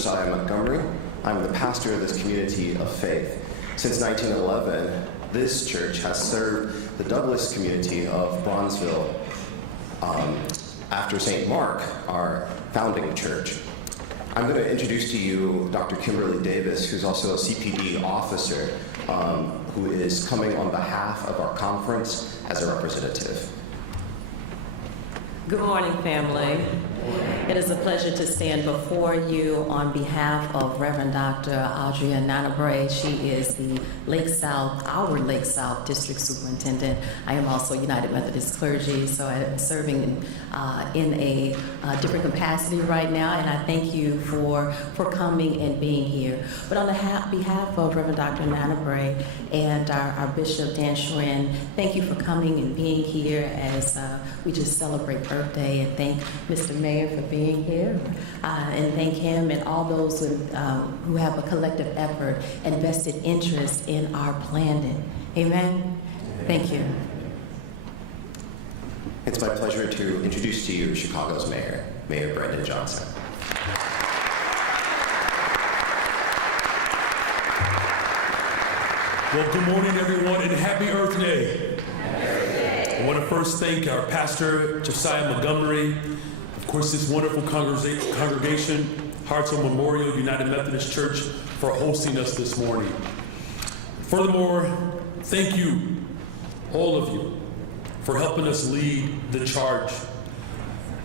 Josiah Montgomery. I'm the pastor of this community of faith. Since 1911, this church has served the Douglas community of Bronzeville after St. Mark, our founding church. I'm going to introduce to you Dr. Kimberly Davis, who's also a CPD officer, who is coming on behalf of our conference as a representative. Good morning, family. It is a pleasure to stand before you on behalf of Reverend Dr. Audria Nanabre. She is the our Lake South District Superintendent. I am also United Methodist clergy, so I'm serving in a different capacity right now, and I thank you for coming and being here. But on behalf of Reverend Dr. Nanabre and our Bishop Dan Schwinn, thank you for coming and being here as we just celebrate birthday, and thank Mr. Mayor for being here, and thank him and all those who have a collective effort and vested interest in our planning. Amen? Thank you. It's my pleasure to introduce to you Chicago's mayor, Mayor Brandon Johnson. Well, good morning, everyone, and happy Earth Day. I want to first thank our pastor, Josiah Montgomery, of course, this wonderful congregation, Hartsville Memorial United Methodist Church, for hosting us this morning. Furthermore, thank you, all of you, for helping us lead the charge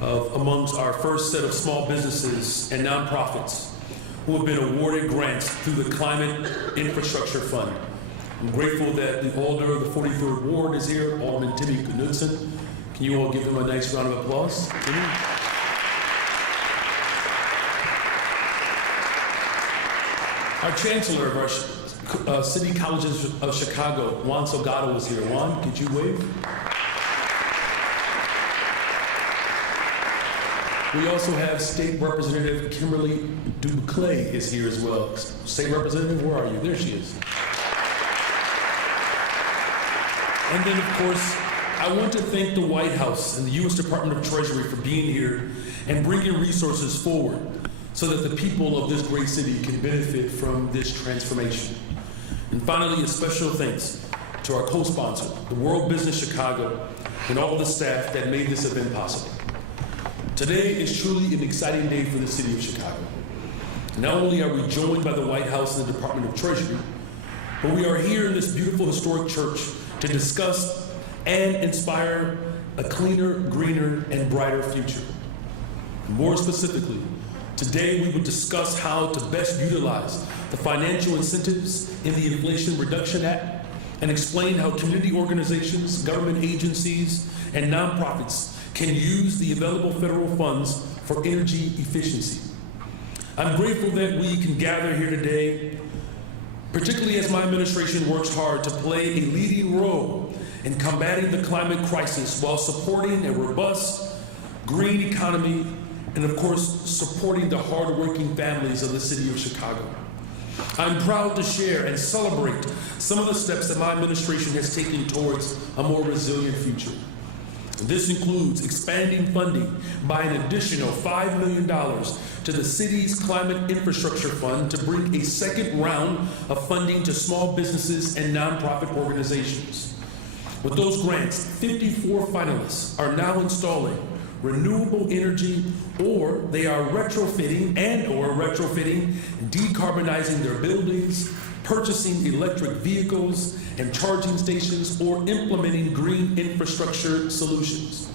amongst our first set of small businesses and nonprofits who have been awarded grants through the Climate Infrastructure Fund. I'm grateful that the Alder of the 43rd Ward is here, Alderman Timmy Knudsen. Can you all give him a nice round of applause? Our Chancellor of our City Colleges of Chicago, Juan Salgado, is here. Juan, could you wave? We also have State Representative Kimberly Duclay is here as well. State Representative, where are you? There she is. And then, of course, I want to thank the White House and the U.S. Department of Treasury for being here and bringing resources forward so that the people of this great city can benefit from this transformation. And finally, a special thanks to our co-sponsor, the World Business Chicago, and all the staff that made this event possible. Today is truly an exciting day for the city of Chicago. Not only are we joined by the White House and the Department of Treasury, but we are here in this beautiful historic church to discuss and inspire a cleaner, greener, and brighter future. More specifically, today we will discuss how to best utilize the financial incentives in the Inflation Reduction Act and explain how community organizations, government agencies, and nonprofits can use the available federal funds for energy efficiency. I'm grateful that we can gather here today, particularly as my administration works hard to play a leading role in combating the climate crisis while supporting a robust green economy and, of course, supporting the hardworking families of the city of Chicago. I'm proud to share and celebrate some of the steps that my administration has taken towards a more resilient future. This includes expanding funding by an additional $5 million to the city's Climate Infrastructure Fund to bring a second round of funding to small businesses and nonprofit organizations. With those grants, 54 finalists are now installing renewable energy, or they are retrofitting decarbonizing their buildings, purchasing electric vehicles and charging stations, or implementing green infrastructure solutions.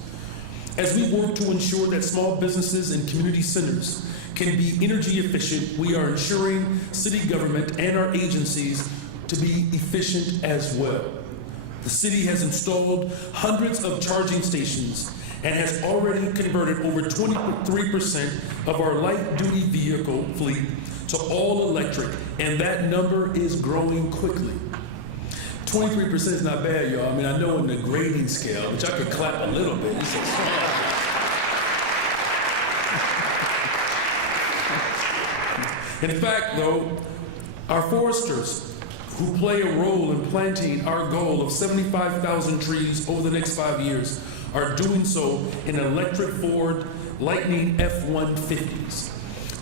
As we work to ensure that small businesses and community centers can be energy efficient, we are ensuring city government and our agencies to be efficient as well. The city has installed hundreds of charging stations and has already converted over 23% of our light-duty vehicle fleet to all electric, and that number is growing quickly. 23% is not bad, y'all. I mean, I know in the grading scale, which I could clap a little bit. In fact, though, our foresters, who play a role in planting our goal of 75,000 trees over the next 5 years, are doing so in electric Ford Lightning F-150s.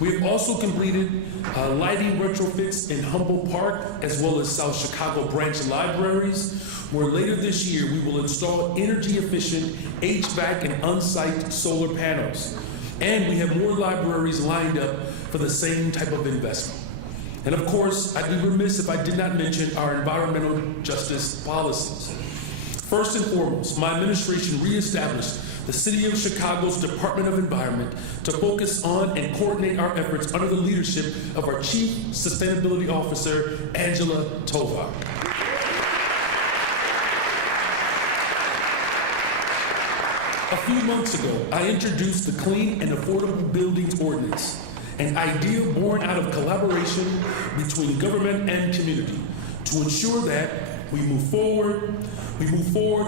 We have also completed lighting retrofits in Humboldt Park as well as South Chicago branch libraries, where later this year we will install energy-efficient HVAC and on-site solar panels. And we have more libraries lined up for the same type of investment. And of course, I'd be remiss if I did not mention our environmental justice policies. First and foremost, my administration reestablished the City of Chicago's Department of Environment to focus on and coordinate our efforts under the leadership of our Chief Sustainability Officer, Angela Tovar. A few months ago, I introduced the Clean and Affordable Buildings Ordinance, an idea born out of collaboration between government and community to ensure that we move forward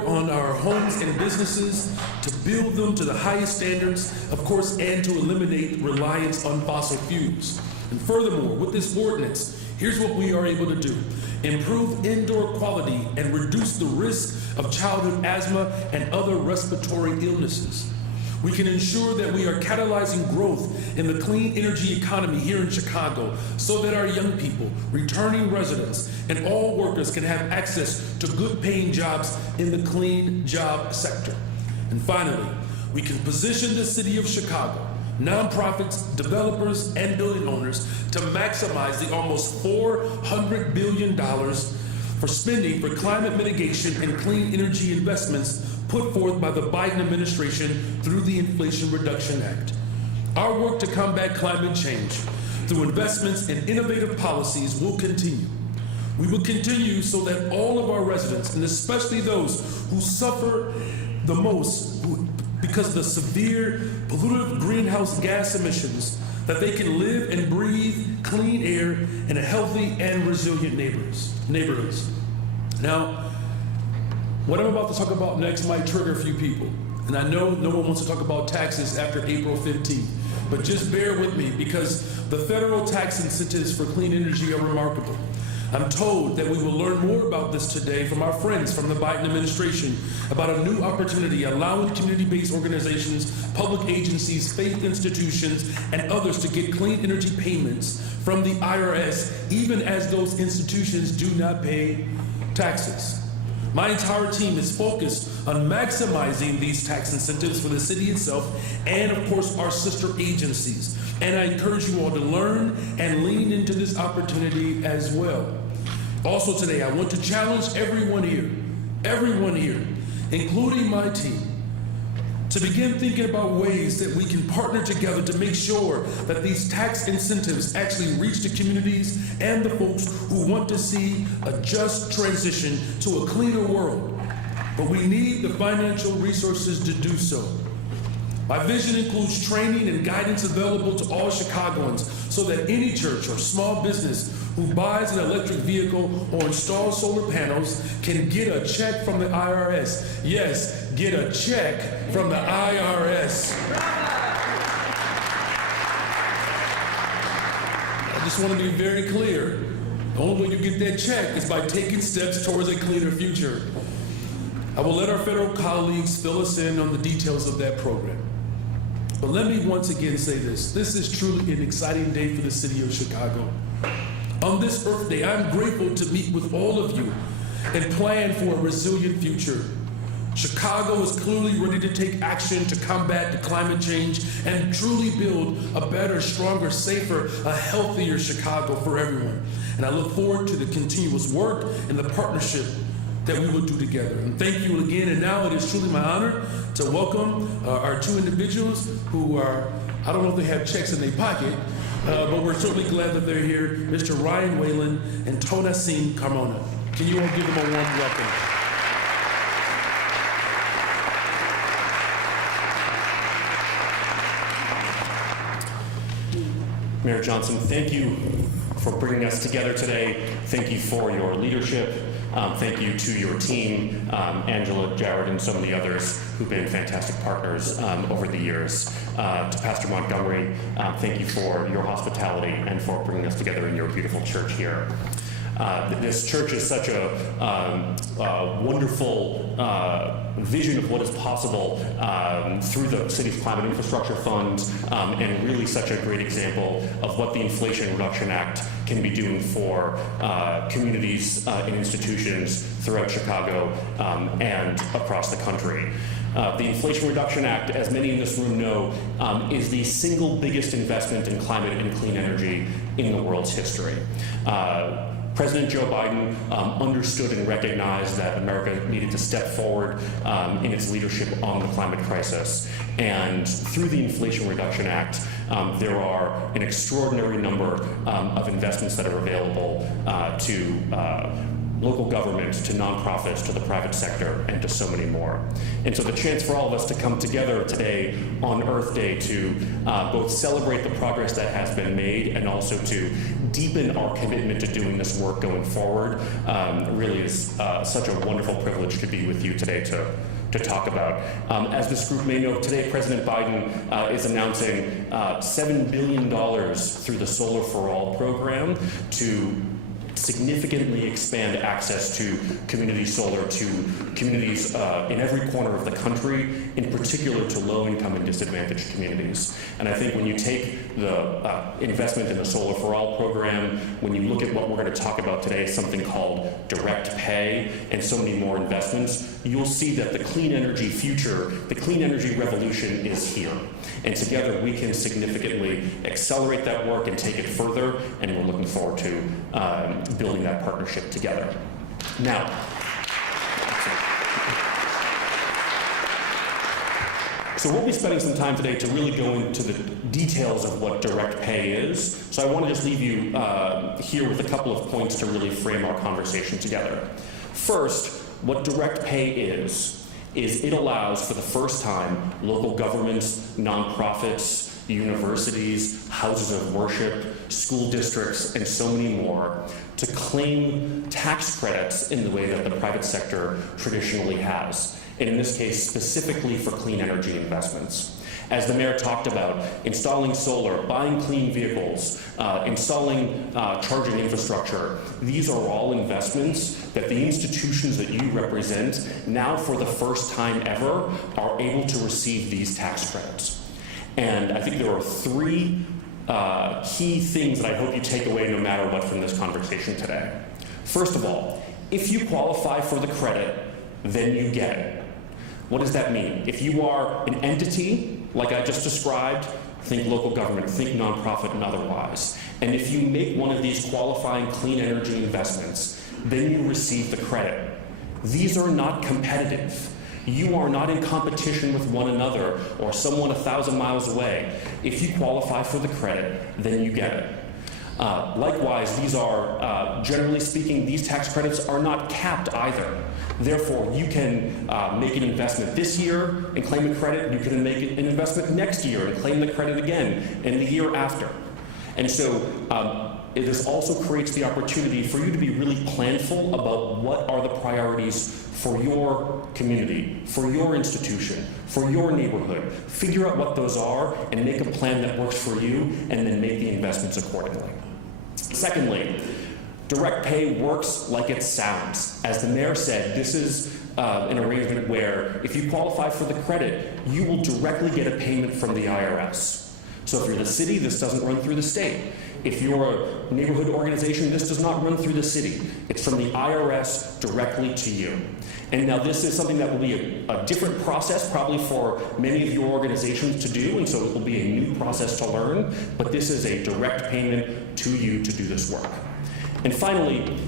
on our homes and businesses, to build them to the highest standards, of course, and to eliminate reliance on fossil fuels. And furthermore, with this ordinance, here's what we are able to do: improve indoor quality and reduce the risk of childhood asthma and other respiratory illnesses. We can ensure that we are catalyzing growth in the clean energy economy here in Chicago so that our young people, returning residents, and all workers can have access to good paying jobs in the clean job sector. And finally, we can position the City of Chicago, nonprofits, developers, and building owners to maximize the almost $400 billion for spending for climate mitigation and clean energy investments put forth by the Biden administration through the Inflation Reduction Act. Our work to combat climate change through investments in innovative policies will continue. We will continue so that all of our residents, and especially those who suffer the most because of the severe pollutive greenhouse gas emissions, that they can live and breathe clean air in a healthy and resilient neighborhoods. Now, what I'm about to talk about next might trigger a few people, and I know no one wants to talk about taxes after April 15th, but just bear with me because the federal tax incentives for clean energy are remarkable. I'm told that we will learn more about this today from our friends from the Biden administration about a new opportunity allowing community-based organizations, public agencies, faith institutions, and others to get clean energy payments from the IRS, even as those institutions do not pay taxes. My entire team is focused on maximizing these tax incentives for the city itself and, of course, our sister agencies. And I encourage you all to learn and lean into this opportunity as well. Also today, I want to challenge everyone here, including my team, to begin thinking about ways that we can partner together to make sure that these tax incentives actually reach the communities and the folks who want to see a just transition to a cleaner world. But we need the financial resources to do so. My vision includes training and guidance available to all Chicagoans so that any church or small business who buys an electric vehicle or installs solar panels can get a check from the IRS. Yes, get a check from the IRS. I just want to be very clear. The only way you get that check is by taking steps towards a cleaner future. I will let our federal colleagues fill us in on the details of that program. But let me once again say this. This is truly an exciting day for the city of Chicago. On this Earth Day, I'm grateful to meet with all of you and plan for a resilient future. Chicago is clearly ready to take action to combat the climate change and truly build a better, stronger, safer, a healthier Chicago for everyone. And I look forward to the continuous work and the partnership that we will do together. And thank you again. And now it is truly my honor to welcome our two individuals who are, I don't know if they have checks in their pocket, but we're certainly glad that they're here, Mr. Ryan Whalen and Tonasim Carmona. Can you all give them a warm welcome? Mayor Johnson, thank you for bringing us together today. Thank you for your leadership. Thank you to your team, Angela, Jared, and so many others who've been fantastic partners over the years. To Pastor Montgomery, thank you for your hospitality and for bringing us together in your beautiful church here. This church is such a wonderful vision of what is possible through the city's climate infrastructure fund, and really such a great example of what the Inflation Reduction Act can be doing for communities and institutions throughout Chicago and across the country. The Inflation Reduction Act, as many in this room know, is the single biggest investment in climate and clean energy in the world's history. President Joe Biden understood and recognized that America needed to step forward in its leadership on the climate crisis. And through the Inflation Reduction Act, there are an extraordinary number of investments that are available to local government, to nonprofits, to the private sector, and to so many more. And so the chance for all of us to come together today on Earth Day to both celebrate the progress that has been made and also to deepen our commitment to doing this work going forward really is such a wonderful privilege to be with you today to talk about. As this group may know, today President Biden is announcing $7 billion through the Solar for All program to significantly expand access to community solar to communities in every corner of the country, in particular to low-income and disadvantaged communities. And I think when you take the investment in the Solar for All program, when you look at what we're going to talk about today, something called direct pay, and so many more investments, you'll see that the clean energy future, the clean energy revolution is here. And together we can significantly accelerate that work and take it further, and we're looking forward to building that partnership together. Now, so we'll be spending some time today to really go into the details of what direct pay is. So I want to just leave you here with a couple of points to really frame our conversation together. First, what direct pay is it allows for the first time local governments, nonprofits, universities, houses of worship, school districts, and so many more to claim tax credits in the way that the private sector traditionally has, and in this case specifically for clean energy investments. As the mayor talked about, installing solar, buying clean vehicles, installing charging infrastructure, these are all investments that the institutions that you represent now for the first time ever are able to receive these tax credits. And I think there are three key things that I hope you take away no matter what from this conversation today. First of all, if you qualify for the credit, then you get it. What does that mean? If you are an entity, like I just described, think local government, think nonprofit and otherwise, and if you make one of these qualifying clean energy investments, then you receive the credit. These are not competitive. You are not in competition with one another or someone 1,000 miles away. If you qualify for the credit, then you get it. Likewise, these are, generally speaking, these tax credits are not capped either. Therefore, you can make an investment this year and claim a credit. You can make an investment next year and claim the credit again, and the year after. And so this also creates the opportunity for you to be really planful about what are the priorities for your community, for your institution, for your neighborhood. Figure out what those are and make a plan that works for you, and then make the investments accordingly. Secondly, direct pay works like it sounds. As the mayor said, this is an arrangement where if you qualify for the credit, you will directly get a payment from the IRS. So if you're the city, this doesn't run through the state. If you're a neighborhood organization, this does not run through the city. It's from the IRS directly to you. And now this is something that will be a different process probably for many of your organizations to do, and so it will be a new process to learn, but this is a direct payment to you to do this work. And finally,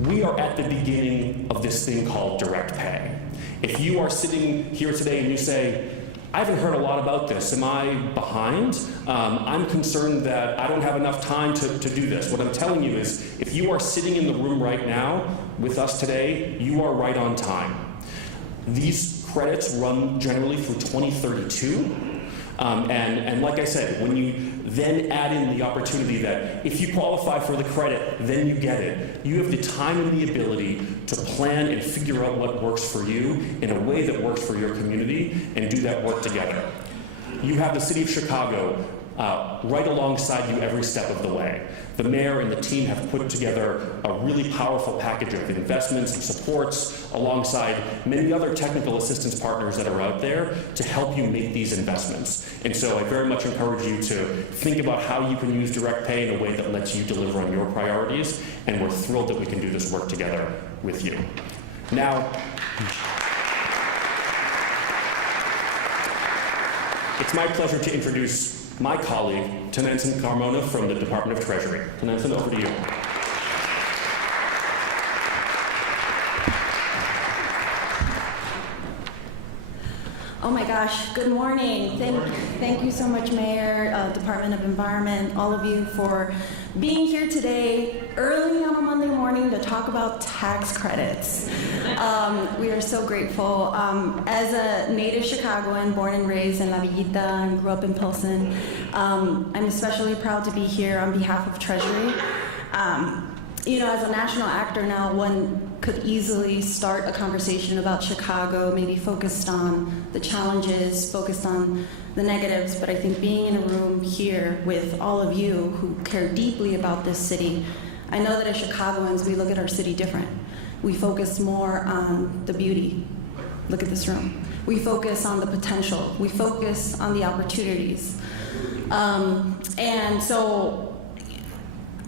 we are at the beginning of this thing called direct pay. If you are sitting here today and you say, I haven't heard a lot about this. Am I behind? I'm concerned that I don't have enough time to do this. What I'm telling you is, if you are sitting in the room right now with us today, you are right on time. These credits run generally through 2032. And like I said, when you then add in the opportunity that if you qualify for the credit, then you get it, you have the time and the ability to plan and figure out what works for you in a way that works for your community and do that work together. You have the city of Chicago right alongside you every step of the way. The mayor and the team have put together a really powerful package of investments and supports alongside many other technical assistance partners that are out there to help you make these investments. And so I very much encourage you to think about how you can use direct pay in a way that lets you deliver on your priorities, and we're thrilled that we can do this work together with you. Now, it's my pleasure to introduce my colleague, Tananson Carmona from the Department of Treasury. Tananson, over to you. Oh my gosh, good morning. Thank you so much, Mayor, Department of Environment, all of you for being here today early on a Monday morning to talk about tax credits. We are so grateful. As a native Chicagoan, born and raised in La Villita and grew up in Pilsen, I'm especially proud to be here on behalf of Treasury. You know, as a national actor now, one could easily start a conversation about Chicago, maybe focused on the challenges, focused on the negatives, but I think being in a room here with all of you who care deeply about this city, I know that as Chicagoans, we look at our city different. We focus more on the beauty. Look at this room. We focus on the potential. We focus on the opportunities. And so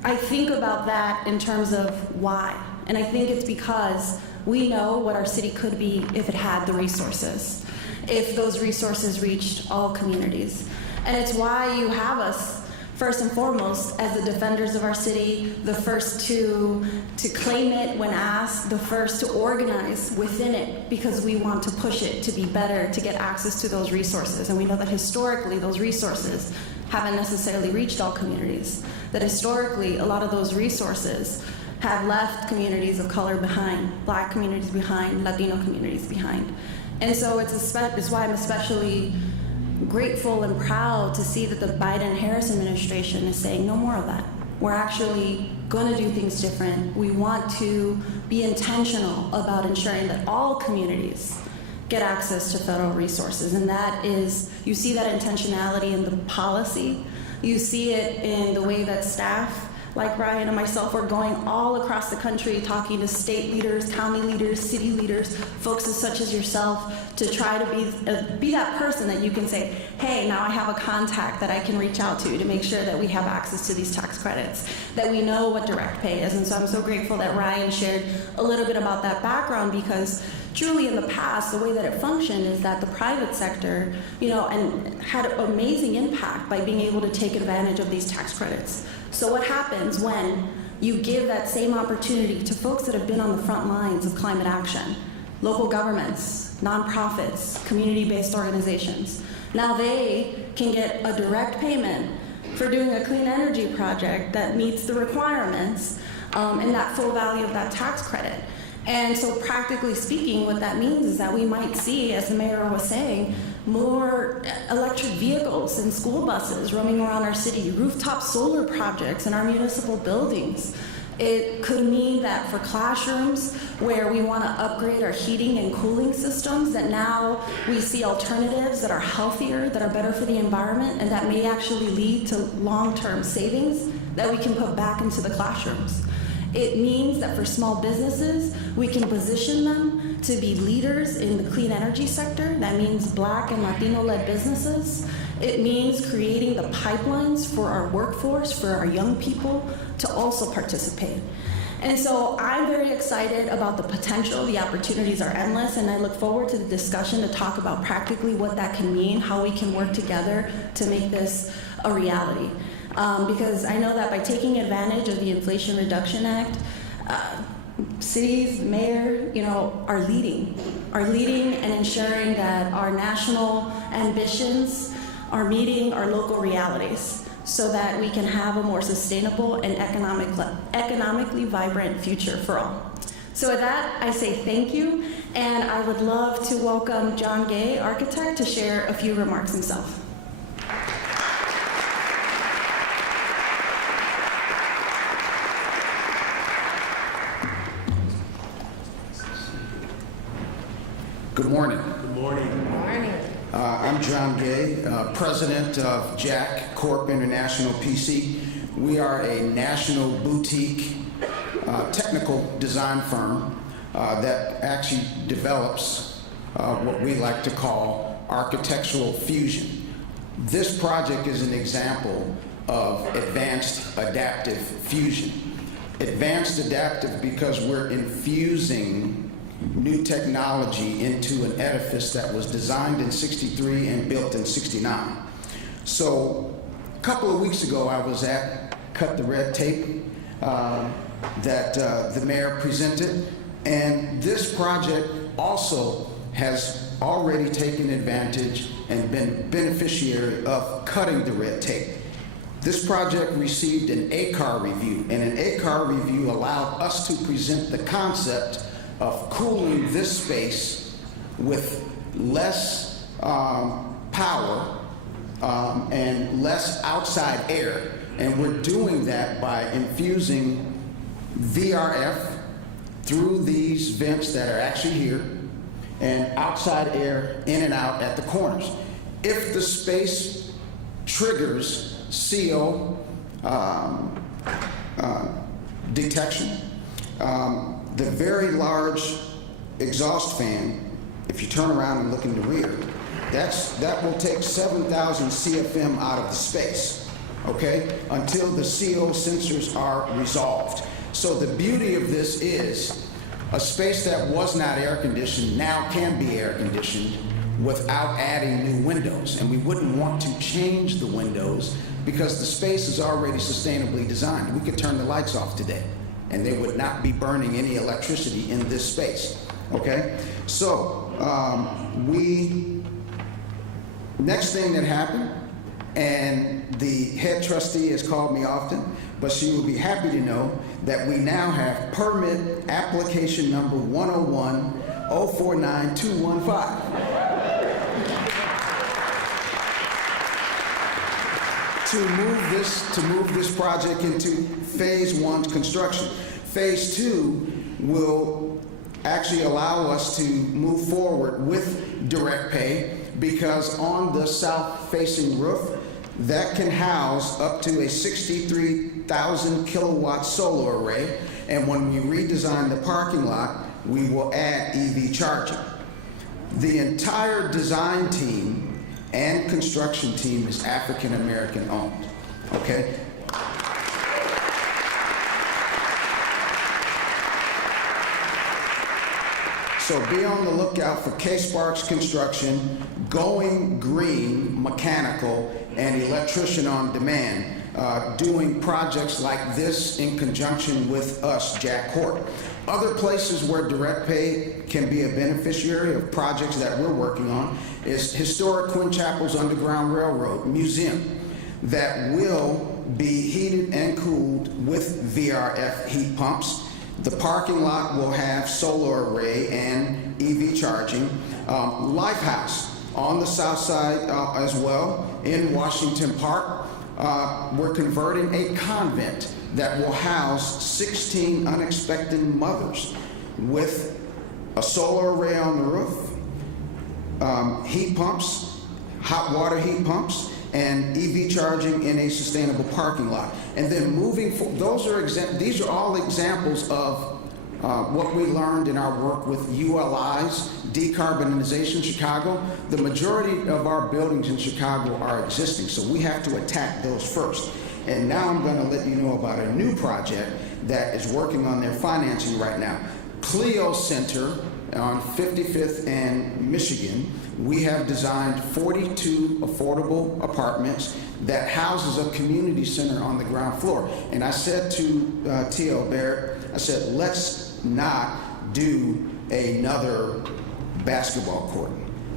I think about that in terms of why. And I think it's because we know what our city could be if it had the resources, if those resources reached all communities. And it's why you have us, first and foremost, as the defenders of our city, the first to claim it when asked, the first to organize within it, because we want to push it to be better, to get access to those resources. And we know that historically those resources haven't necessarily reached all communities, that historically a lot of those resources have left communities of color behind, Black communities behind, Latino communities behind. And so it's why I'm especially grateful and proud to see that the Biden-Harris administration is saying no more of that. We're actually going to do things different. We want to be intentional about ensuring that all communities get access to federal resources. And that is, you see that intentionality in the policy. You see it in the way that staff, like Ryan and myself, are going all across the country talking to state leaders, county leaders, city leaders, folks such as yourself, to try to be that person that you can say, hey, now I have a contact that I can reach out to make sure that we have access to these tax credits, that we know what direct pay is. And so I'm so grateful that Ryan shared a little bit about that background, because truly in the past, the way that it functioned is that the private sector, you know, and had an amazing impact by being able to take advantage of these tax credits. So what happens when you give that same opportunity to folks that have been on the front lines of climate action, local governments, nonprofits, community-based organizations? Now they can get a direct payment for doing a clean energy project that meets the requirements and that full value of that tax credit. And so practically speaking, what that means is that we might see, as the mayor was saying, more electric vehicles and school buses roaming around our city, rooftop solar projects in our municipal buildings. It could mean that for classrooms where we want to upgrade our heating and cooling systems, that now we see alternatives that are healthier, that are better for the environment, and that may actually lead to long-term savings that we can put back into the classrooms. It means that for small businesses, we can position them to be leaders in the clean energy sector. That means Black and Latino-led businesses. It means creating the pipelines for our workforce, for our young people to also participate. And so I'm very excited about the potential. The opportunities are endless, and I look forward to the discussion to talk about practically what that can mean, how we can work together to make this a reality. Because I know that by taking advantage of the Inflation Reduction Act, cities, mayor, you know, are leading and ensuring that our national ambitions are meeting our local realities, so that we can have a more sustainable and economically vibrant future for all. So with that, I say thank you, and I would love to welcome John Gay, architect, to share a few remarks himself. Good morning. Good morning. Good morning. I'm John Gay, president of Jack Corp International PC. We are a national boutique technical design firm that actually develops what we like to call architectural fusion. This project is an example of advanced adaptive fusion. Advanced adaptive because we're infusing new technology into an edifice that was designed in '63 and built in '69. So a couple of weeks ago, I was at Cut the Red Tape that the mayor presented, and this project also has already taken advantage and been beneficiary of cutting the red tape. This project received an ACAR review, and an ACAR review allowed us to present the concept of cooling this space with less power and less outside air. And we're doing that by infusing VRF through these vents that are actually here and outside air in and out at the corners. If the space triggers CO detection, the very large exhaust fan, if you turn around and look in the rear, that will take 7,000 CFM out of the space, okay, until the CO sensors are resolved. So the beauty of this is a space that was not air conditioned now can be air conditioned without adding new windows. And we wouldn't want to change the windows because the space is already sustainably designed. We could turn the lights off today and they would not be burning any electricity in this space, okay? So next thing that happened, and the head trustee has called me often, but she will be happy to know that we now have permit application number 101-049-215. To move this project into phase 1 construction. Phase 2 will actually allow us to move forward with direct pay because on the south-facing roof, that can house up to a 63,000 kilowatt solar array, and when we redesign the parking lot, we will add EV charging. The entire design team and construction team is African American owned, okay? So be on the lookout for K Sparks Construction, Going Green Mechanical, and Electrician on Demand, doing projects like this in conjunction with us, Jack Corp. Other places where direct pay can be a beneficiary of projects that we're working on is Historic Quinn Chapel's Underground Railroad Museum that will be heated and cooled with VRF heat pumps. The parking lot will have solar array and EV charging. Lifehouse on the south side as well in Washington Park. We're converting a convent that will house 16 unexpected mothers with a solar array on the roof, heat pumps, hot water heat pumps, and EV charging in a sustainable parking lot. And then moving forward, these are all examples of what we learned in our work with ULI's Decarbonization Chicago. The majority of our buildings in Chicago are existing, so we have to attack those first. And now I'm going to let you know about a new project that is working on their financing right now. Clio Center on 55th and Michigan, we have designed 42 affordable apartments that houses a community center on the ground floor. And I said to T.L. Barrett, I said, let's not do another basketball court.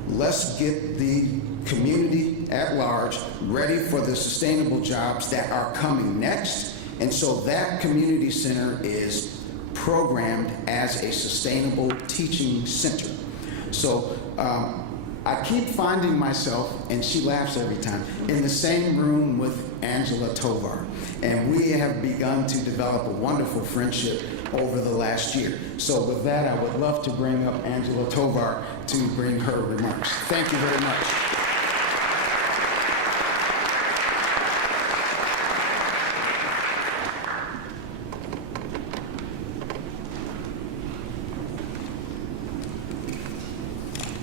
Let's get the community at large ready for the sustainable jobs that are coming next. And so that community center is programmed as a sustainable teaching center. So I keep finding myself, and she laughs every time, in the same room with Angela Tovar. And we have begun to develop a wonderful friendship over the last year. So with that, I would love to bring up Angela Tovar to bring her remarks. Thank you very much.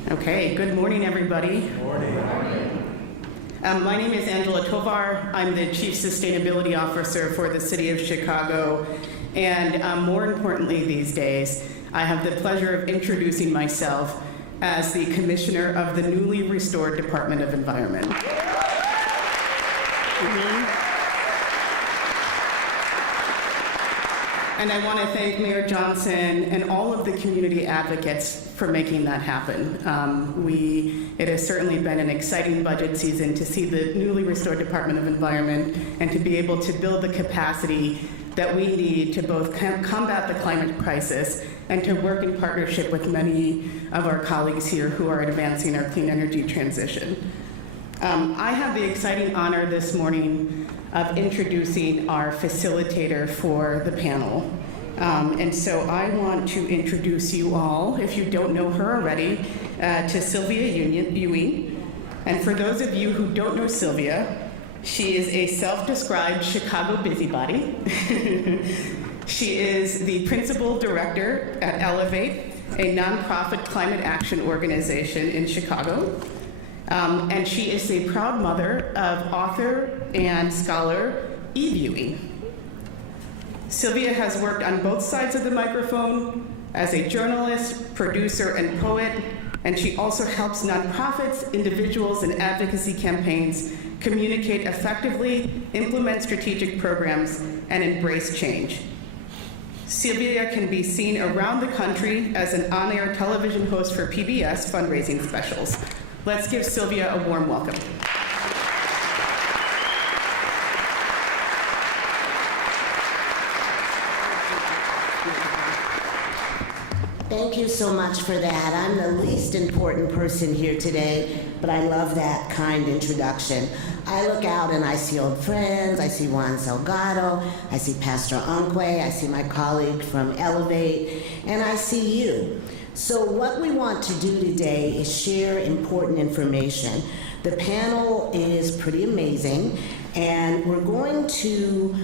Okay, good morning, everybody. Good morning. My name is Angela Tovar. I'm the Chief Sustainability Officer for the City of Chicago. And more importantly these days, I have the pleasure of introducing myself as the Commissioner of the newly restored Department of Environment. And I want to thank Mayor Johnson and all of the community advocates for making that happen. It has certainly been an exciting budget season to see the newly restored Department of Environment and to be able to build the capacity that we need to both combat the climate crisis and to work in partnership with many of our colleagues here who are advancing our clean energy transition. I have the exciting honor this morning of introducing our facilitator for the panel. And so I want to introduce you all, if you don't know her already, to Sylvia Ewing. And for those of you who don't know Sylvia, she is a self-described Chicago busybody. She is the principal director at Elevate, a nonprofit climate action organization in Chicago. And she is a proud mother of author and scholar Eve Ewing. Sylvia has worked on both sides of the microphone as a journalist, producer, and poet, and she also helps nonprofits, individuals, and advocacy campaigns communicate effectively, implement strategic programs, and embrace change. Sylvia can be seen around the country as an on-air television host for PBS fundraising specials. Let's give Sylvia a warm welcome. Thank you so much for that. I'm the least important person here today, but I love that kind introduction. I look out and I see old friends, I see Juan Salgado, I see Pastor Anque, I see my colleague from Elevate, and I see you. So what we want to do today is share important information. The panel is pretty amazing, and we're going to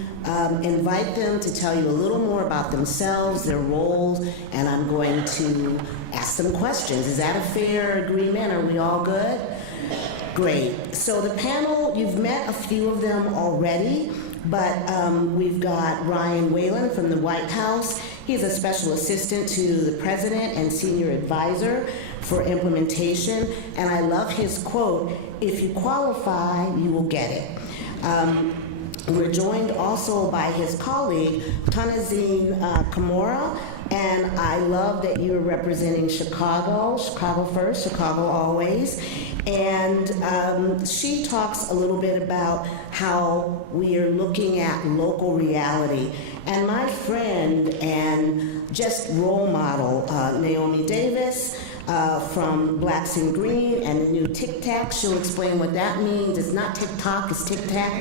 invite them to tell you a little more about themselves, their roles, and I'm going to ask them questions. Is that a fair agreement? Are we all good? Great. So the panel, you've met a few of them already, but we've got Ryan Whalen from the White House. He's a special assistant to the president and senior advisor for implementation, and I love his quote, "If you qualify, you will get it." We're joined also by his colleague, Tanazine Kamora, and I love that you're representing Chicago, Chicago first, Chicago always. And she talks a little bit about how we are looking at local reality. And my friend and just role model, Naomi Davis, from Blacks in Green and the new Tic Tac. She'll explain what that means. It's not TikTok, it's Tic Tac.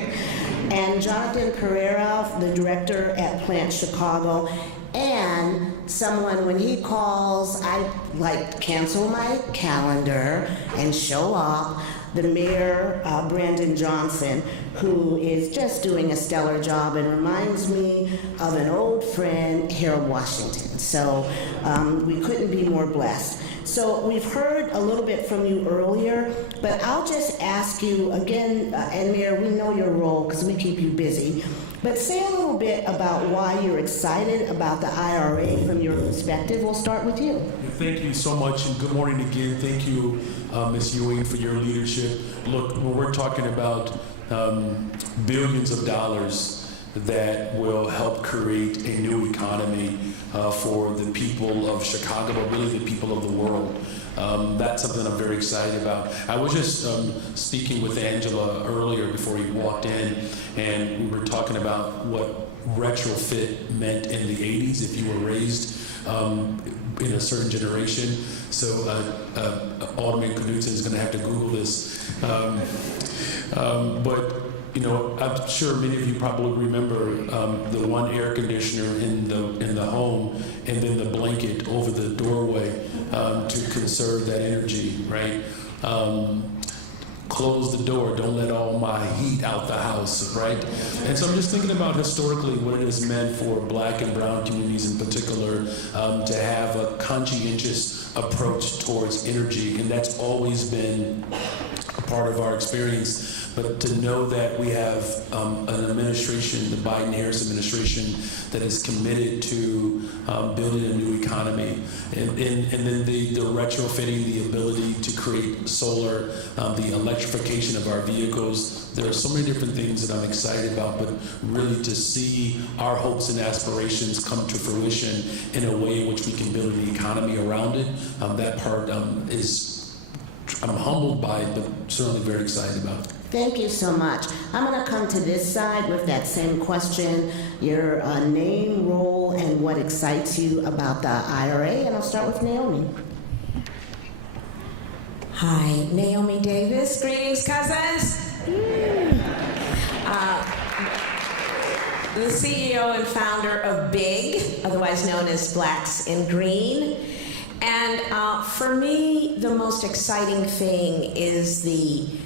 And Jonathan Pereira, the director at Plant Chicago. And someone, when he calls, I like cancel my calendar and show up, the mayor, Brandon Johnson, who is just doing a stellar job and reminds me of an old friend, Harold Washington. So we couldn't be more blessed. So we've heard a little bit from you earlier, but I'll just ask you again, and Mayor, we know your role because we keep you busy, but say a little bit about why you're excited about the IRA from your perspective. We'll start with you. Thank you so much, and good morning again. Thank you, Ms. Ewing, for your leadership. Look, when we're talking about billions of dollars that will help create a new economy for the people of Chicago, but really the people of the world. That's something I'm very excited about. I was just speaking with Angela earlier before he walked in, and we were talking about what retrofit meant in the 80s if you were raised in a certain generation. So Alderman Knudsen is going to have to Google this. But you know, I'm sure many of you probably remember the one air conditioner in the home, and then the blanket over the doorway to conserve that energy, right? close the door, don't let all my heat out the house, right? And so I'm just thinking about historically what it has meant for Black and brown communities in particular to have a conscientious approach towards energy, and that's always been a part of our experience. But to know that we have an administration, the Biden-Harris administration, that is committed to building a new economy, and then the retrofitting, the ability to create solar, the electrification of our vehicles. There are so many different things that I'm excited about, but really to see our hopes and aspirations come to fruition in a way in which we can build an economy around it, that part I'm humbled by it, but certainly very excited about it. Thank you so much. I'm going to come to this side with that same question, your name, role, and what excites you about the IRA, and I'll start with Naomi. Hi, Naomi Davis. Greetings, cousins. The CEO and founder of BIG, otherwise known as Blacks in Green. And for me, the most exciting thing is the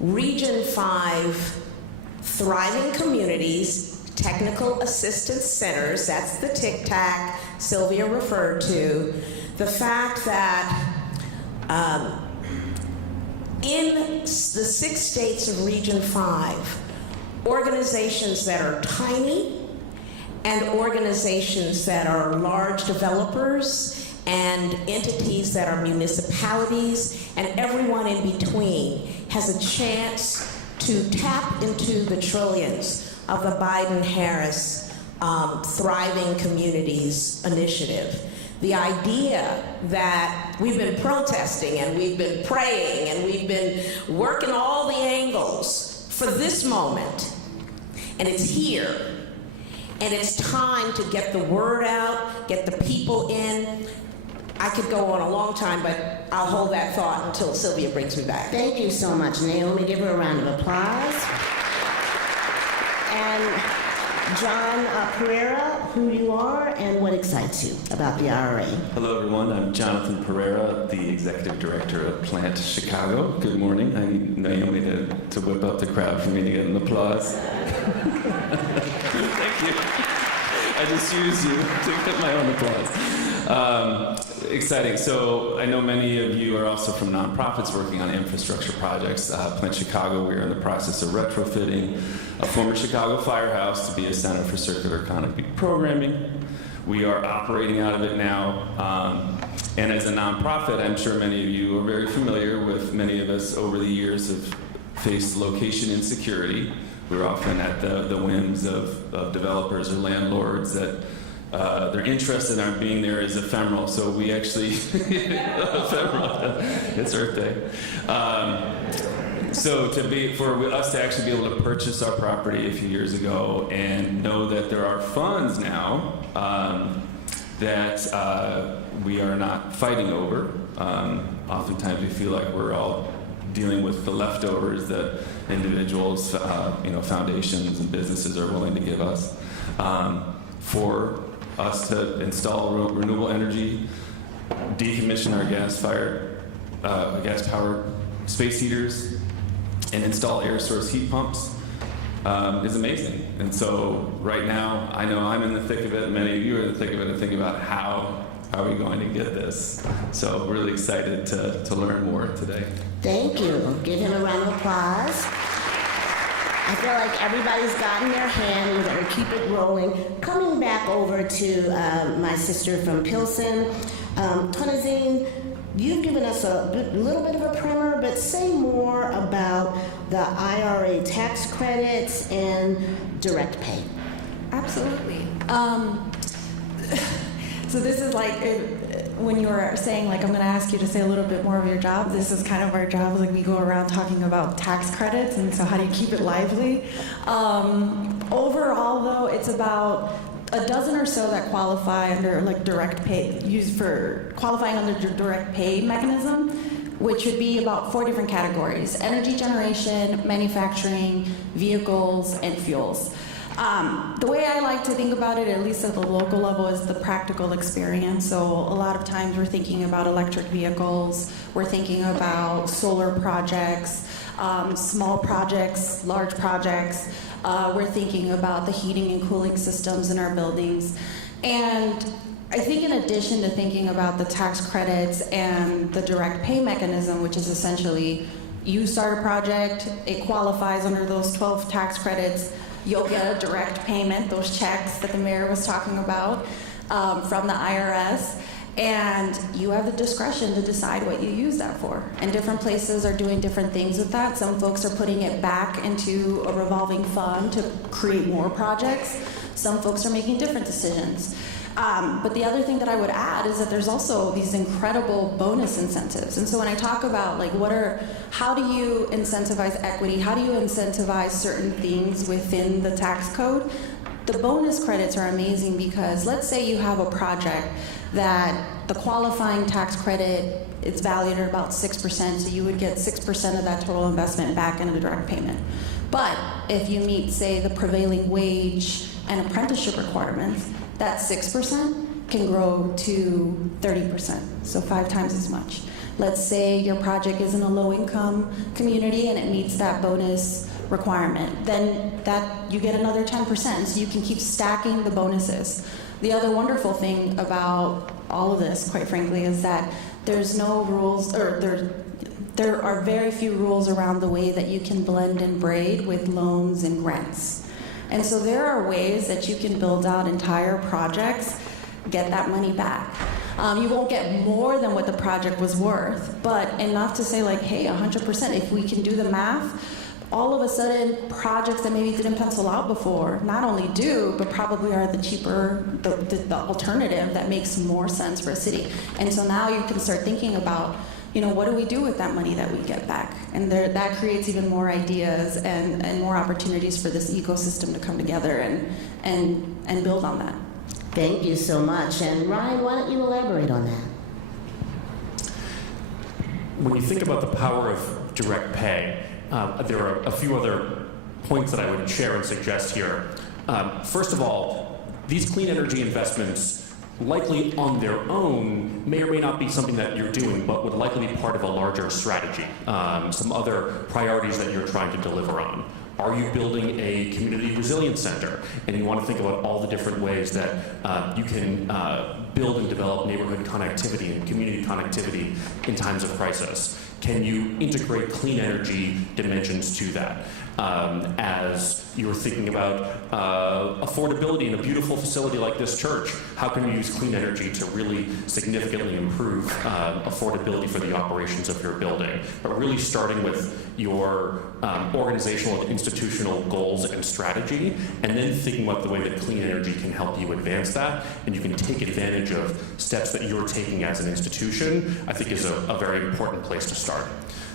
Region 5 thriving communities, technical assistance centers, that's the TIC-TAC Sylvia referred to. The fact that in the 6 states of Region 5, organizations that are tiny and organizations that are large developers and entities that are municipalities and everyone in between has a chance to tap into the trillions of the Biden-Harris Thriving Communities initiative. The idea that we've been protesting and we've been praying and we've been working all the angles for this moment, and it's here, and it's time to get the word out, get the people in. I could go on a long time, but I'll hold that thought until Sylvia brings me back. Thank you so much, Naomi. Give her a round of applause. And John Pereira, who you are and what excites you about the IRA. Hello, everyone. I'm Jonathan Pereira, the Executive Director of Plant Chicago. Good morning. I need Naomi to whip up the crowd for me to get an applause. Thank you. I just used you to get my own applause. Exciting. So I know many of you are also from nonprofits working on infrastructure projects. Plant Chicago, we're in the process of retrofitting a former Chicago firehouse to be a center for circular economy programming. We are operating out of it now. And as a nonprofit, I'm sure many of you are very familiar with many of us over the years have faced location insecurity. We're often at the whims of developers or landlords that their interest in our being there is ephemeral, so we actually, ephemeral, it's Earth Day. So for us to actually be able to purchase our property a few years ago and know that there are funds now that we are not fighting over. Oftentimes we feel like we're all dealing with the leftovers that individuals, foundations and businesses are willing to give us. For us to install renewable energy, decommission our gas-powered space heaters, and install air source heat pumps is amazing. And so right now, I know I'm in the thick of it, and many of you are in the thick of it, and thinking about how are we going to get this. So really excited to learn more today. Thank you. Give him a round of applause. I feel like everybody's gotten their hand. We're going to keep it rolling. Coming back over to my sister from Pilsen, Tonazine, you've given us a little bit of a primer, but say more about the IRA tax credits and direct pay. Absolutely. So this is like when you were saying, like, I'm going to ask you to say a little bit more of your job. This is kind of our job. Like, we go around talking about tax credits, and so how do you keep it lively? Overall, though, it's about a dozen or so that qualify under like direct pay, used for qualifying under the direct pay mechanism, which would be about 4 different categories: energy generation, manufacturing, vehicles, and fuels. The way I like to think about it, at least at the local level, is the practical experience. So a lot of times we're thinking about electric vehicles, we're thinking about solar projects, small projects, large projects. We're thinking about the heating and cooling systems in our buildings. And I think in addition to thinking about the tax credits and the direct pay mechanism, which is essentially you start a project, it qualifies under those 12 tax credits, you'll get a direct payment, those checks that the mayor was talking about, from the IRS. And you have the discretion to decide what you use that for. And different places are doing different things with that. Some folks are putting it back into a revolving fund to create more projects. Some folks are making different decisions. But the other thing that I would add is that there's also these incredible bonus incentives. And so when I talk about like how do you incentivize equity? How do you incentivize certain things within the tax code? The bonus credits are amazing because let's say you have a project that the qualifying tax credit is valued at about 6%, so you would get 6% of that total investment back into the direct payment. But if you meet, say, the prevailing wage and apprenticeship requirements, that 6% can grow to 30%, so 5 times as much. Let's say your project is in a low-income community and it meets that bonus requirement, then that you get another 10%, so you can keep stacking the bonuses. The other wonderful thing about all of this, quite frankly, is that there's no rules, or there are very few rules around the way that you can blend and braid with loans and grants. And so there are ways that you can build out entire projects, get that money back. You won't get more than what the project was worth, but enough to say like, hey, 100%, if we can do the math, all of a sudden projects that maybe didn't pencil out before not only do, but probably are the cheaper, the alternative that makes more sense for a city. And so now you can start thinking about, what do we do with that money that we get back? And that creates even more ideas and more opportunities for this ecosystem to come together and build on that. Thank you so much. And Ryan, why don't you elaborate on that? When you think about the power of direct pay, there are a few other points that I would share and suggest here. First of all, these clean energy investments likely on their own may or may not be something that you're doing, but would likely be part of a larger strategy, some other priorities that you're trying to deliver on. Are you building a community resilience center? And you want to think about all the different ways that you can build and develop neighborhood connectivity and community connectivity in times of crisis. Can you integrate clean energy dimensions to that? As you're thinking about affordability in a beautiful facility like this church, how can you use clean energy to really significantly improve affordability for the operations of your building? But really starting with your organizational and institutional goals and strategy, and then thinking about the way that clean energy can help you advance that, and you can take advantage of steps that you're taking as an institution, I think is a very important place to start.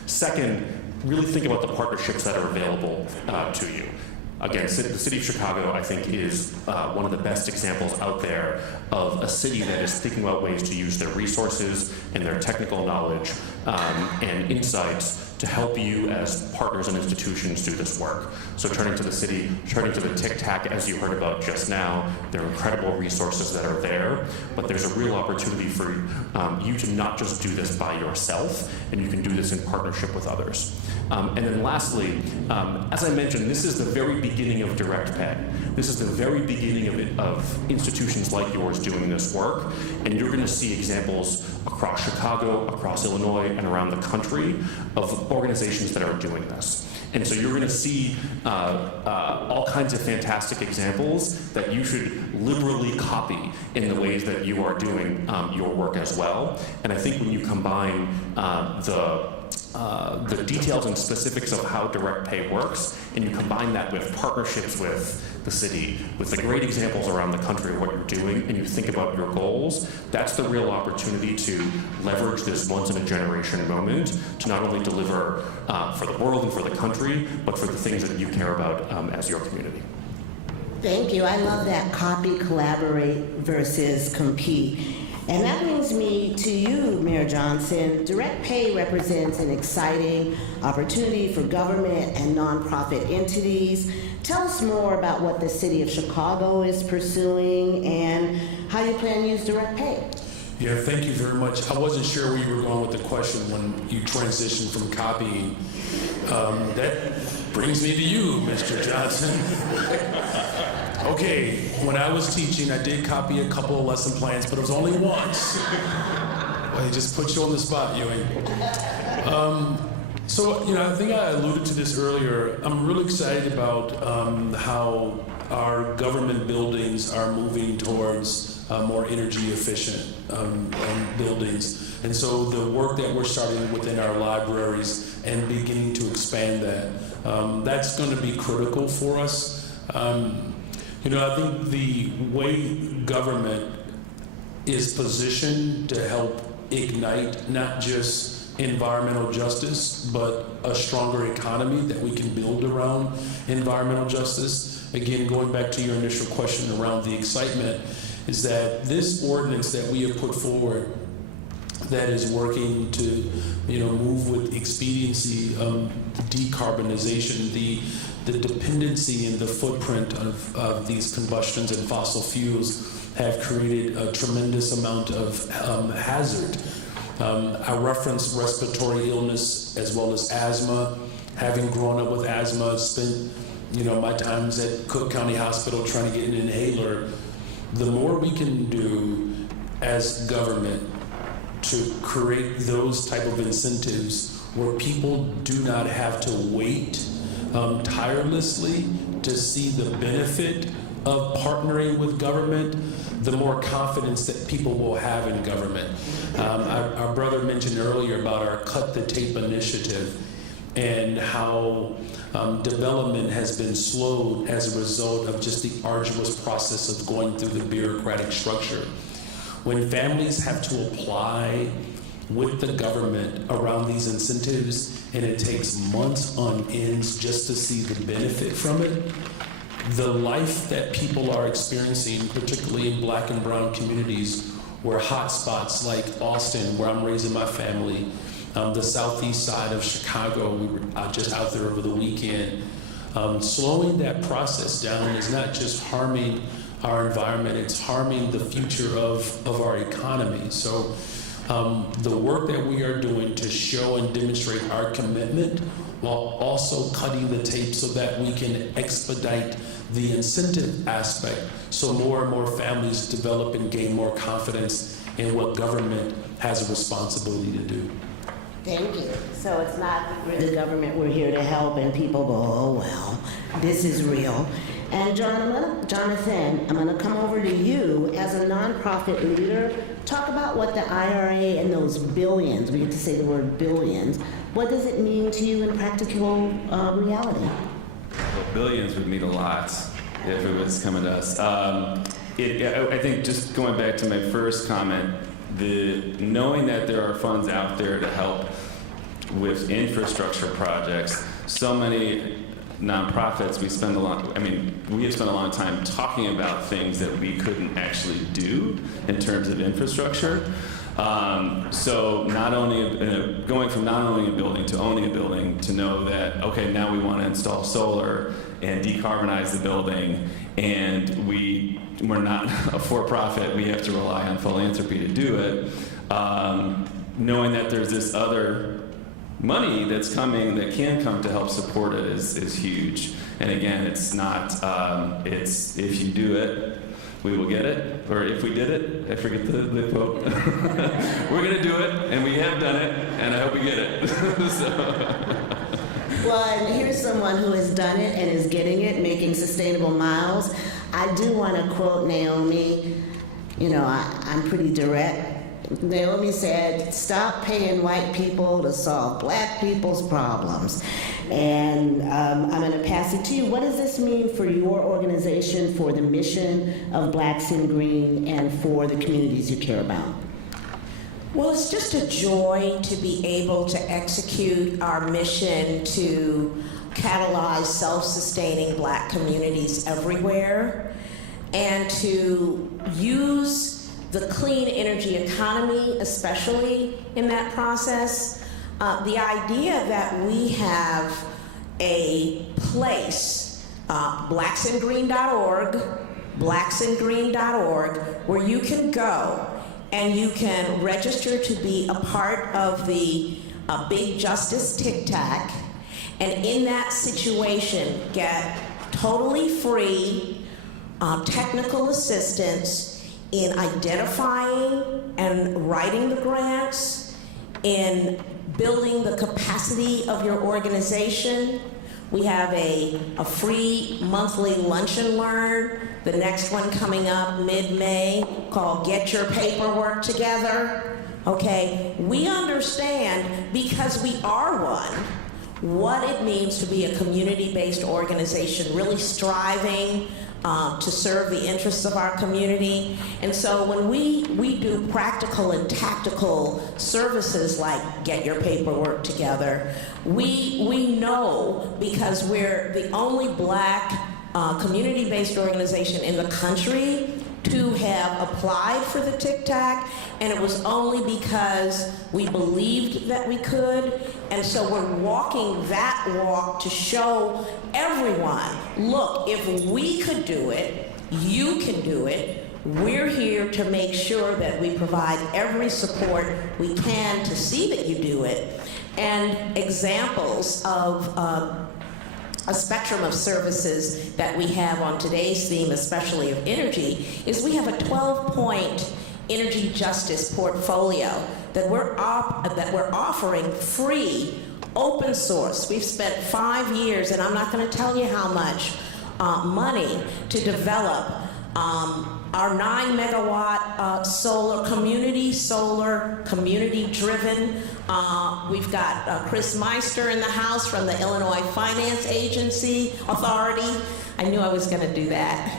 Second, really think about the partnerships that are available to you. Again, the city of Chicago, I think, is one of the best examples out there of a city that is thinking about ways to use their resources and their technical knowledge and insights to help you as partners and institutions do this work. So turning to the city, turning to the TIC-TAC, as you heard about just now, there are incredible resources that are there, but there's a real opportunity for you to not just do this by yourself, and you can do this in partnership with others. And then lastly, as I mentioned, this is the very beginning of direct pay. This is the very beginning of institutions like yours doing this work, and you're going to see examples across Chicago, across Illinois, and around the country of organizations that are doing this. And so you're going to see all kinds of fantastic examples that you should liberally copy in the ways that you are doing your work as well. And I think when you combine the details and specifics of how direct pay works, and you combine that with partnerships with the city, with the great examples around the country of what you're doing, and you think about your goals, that's the real opportunity to leverage this once-in-a-generation moment to not only deliver for the world and for the country, but for the things that you care about as your community. Thank you. I love that copy, collaborate versus compete. And that brings me to you, Mayor Johnson. Direct pay represents an exciting opportunity for government and nonprofit entities. Tell us more about what the city of Chicago is pursuing and how you plan to use direct pay. Yeah, thank you very much. I wasn't sure where you were going with the question when you transitioned from copying. That brings me to you, Mr. Johnson. Okay, when I was teaching, I did copy a couple of lesson plans, but it was only once. Well, he just put you on the spot, Ewing. So, I think I alluded to this earlier. I'm really excited about how our government buildings are moving towards more energy efficient buildings. And so the work that we're starting within our libraries and beginning to expand that, that's going to be critical for us. I think the way government is positioned to help ignite not just environmental justice, but a stronger economy that we can build around environmental justice. Again, going back to your initial question around the excitement, is that this ordinance that we have put forward that is working to move with expediency, decarbonization, the dependency and the footprint of these combustions and fossil fuels have created a tremendous amount of hazard. I reference respiratory illness as well as asthma. Having grown up with asthma, spent my times at Cook County Hospital trying to get an inhaler. The more we can do as government to create those type of incentives where people do not have to wait tirelessly to see the benefit of partnering with government, the more confidence that people will have in government. Our brother mentioned earlier about our Cut the Tape initiative and how development has been slowed as a result of just the arduous process of going through the bureaucratic structure. When families have to apply with the government around these incentives, and it takes months on ends just to see the benefit from it, the life that people are experiencing, particularly in Black and brown communities, where hot spots like Austin, where I'm raising my family, the southeast side of Chicago, we were just out there over the weekend. Slowing that process down is not just harming our environment, it's harming the future of our economy. So the work that we are doing to show and demonstrate our commitment while also cutting the tape so that we can expedite the incentive aspect so more and more families develop and gain more confidence in what government has a responsibility to do. Thank you. So it's not we're the government, we're here to help, and people go, oh, well, this is real. And Jonathan, I'm going to come over to you as a nonprofit leader. Talk about what the IRA and those billions, we get to say the word billions, what does it mean to you in practical reality? Well, billions would mean a lot if it was coming to us. I think just going back to my first comment, knowing that there are funds out there to help with infrastructure projects, so many nonprofits, we have spent a long time talking about things that we couldn't actually do in terms of infrastructure. So not only going from not owning a building to owning a building, to know that, okay, now we want to install solar and decarbonize the building, and we're not a for-profit, we have to rely on philanthropy to do it. Knowing that there's this other money that's coming, that can come to help support it is huge. And again, it's not, it's if you do it, we will get it, or if we did it, I forget the quote. We're gonna do it, and we have done it, and I hope we get it. Well, and here's someone who has done it and is getting it, making sustainable miles. I do want to quote Naomi. I'm pretty direct. Naomi said, stop paying white people to solve black people's problems. And I'm going to pass it to you. What does this mean for your organization, for the mission of Blacks in Green, and for the communities you care about? Well, it's just a joy to be able to execute our mission to catalyze self-sustaining Black communities everywhere, and to use the clean energy economy, especially in that process. The idea that we have a place, blacksandgreen.org, where you can go and you can register to be a part of the Big Justice Tic Tac, and in that situation get totally free technical assistance in identifying and writing the grants, in building the capacity of your organization. We have a free monthly lunch and learn, the next one coming up mid-May, called Get Your Paperwork Together. Okay, we understand, because we are one, what it means to be a community-based organization, really striving to serve the interests of our community. And so when we do practical and tactical services like Get Your Paperwork Together, we know, because we're the only Black community-based organization in the country to have applied for the Tic Tac, and it was only because we believed that we could. And so we're walking that walk to show everyone, look, if we could do it, you can do it. We're here to make sure that we provide every support we can to see that you do it. And examples of a spectrum of services that we have on today's theme, especially of energy, is we have a 12-point energy justice portfolio that we're offering free, open source. We've spent 5 years, and I'm not going to tell you how much money to develop our 9-megawatt solar, community-driven. We've got Chris Meister in the house from the Illinois Finance Authority. I knew I was going to do that.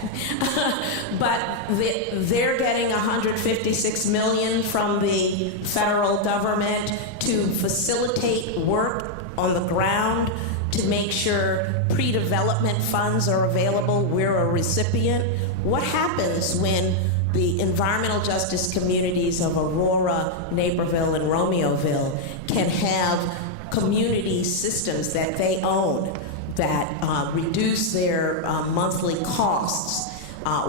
But they're getting $156 million from the federal government to facilitate work on the ground, to make sure pre-development funds are available. We're a recipient. What happens when the environmental justice communities of Aurora, Naperville, and Romeoville can have community systems that they own that reduce their monthly costs,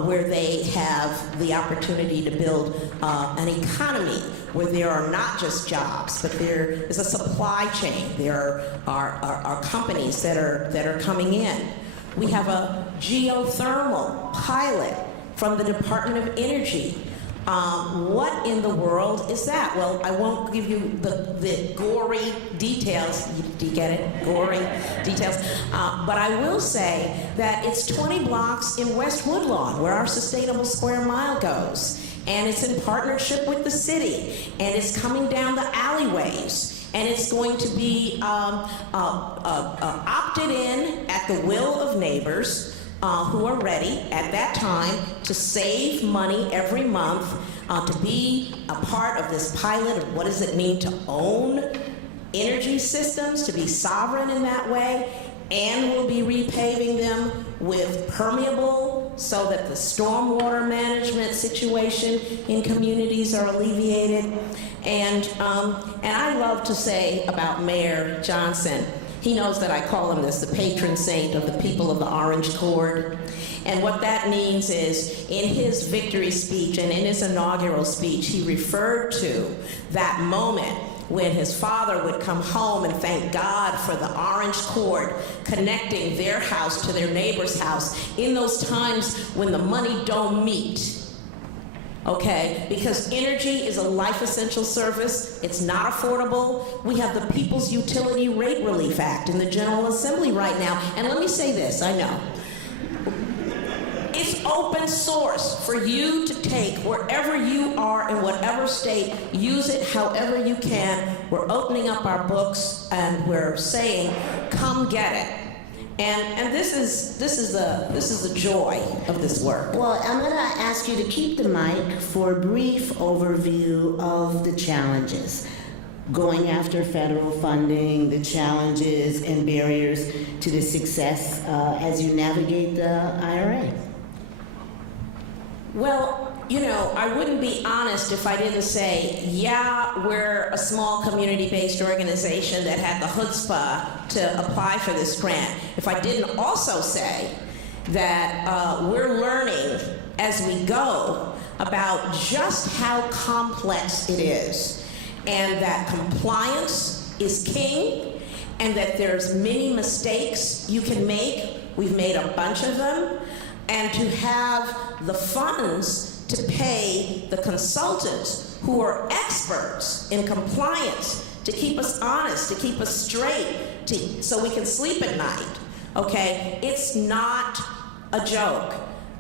where they have the opportunity to build an economy where there are not just jobs, but there is a supply chain. There are companies that are coming in. We have a geothermal pilot from the Department of Energy. What in the world is that? Well, I won't give you the gory details. Do you get it? Gory details. But I will say that it's 20 blocks in West Woodlawn, where our Sustainable Square Mile goes. And it's in partnership with the city. And it's coming down the alleyways. And it's going to be opted in at the will of neighbors who are ready at that time to save money every month, to be a part of this pilot of what does it mean to own energy systems, to be sovereign in that way, and we'll be repaving them with permeable so that the stormwater management situation in communities are alleviated. And I love to say about Mayor Johnson, he knows that I call him the patron saint of the people of the Orange Cord. And what that means is, in his victory speech and in his inaugural speech, he referred to that moment when his father would come home and thank God for the Orange Cord connecting their house to their neighbor's house in those times when the money don't meet. Okay, because energy is a life essential service. It's not affordable. We have the People's Utility Rate Relief Act in the General Assembly right now. And let me say this, I know. It's open source for you to take wherever you are in whatever state, use it however you can. We're opening up our books and we're saying, come get it. And this is the joy of this work. Well, I'm going to ask you to keep the mic for a brief overview of the challenges. Going after federal funding, the challenges and barriers to the success as you navigate the IRA. Well, you know, I wouldn't be honest if I didn't say, yeah, we're a small community-based organization that had the chutzpah to apply for this grant. If I didn't also say that we're learning as we go about just how complex it is, and that compliance is king, and that there's many mistakes you can make. We've made a bunch of them, and to have the funds to pay the consultants who are experts in compliance to keep us honest, to keep us straight, so we can sleep at night, okay? It's not a joke.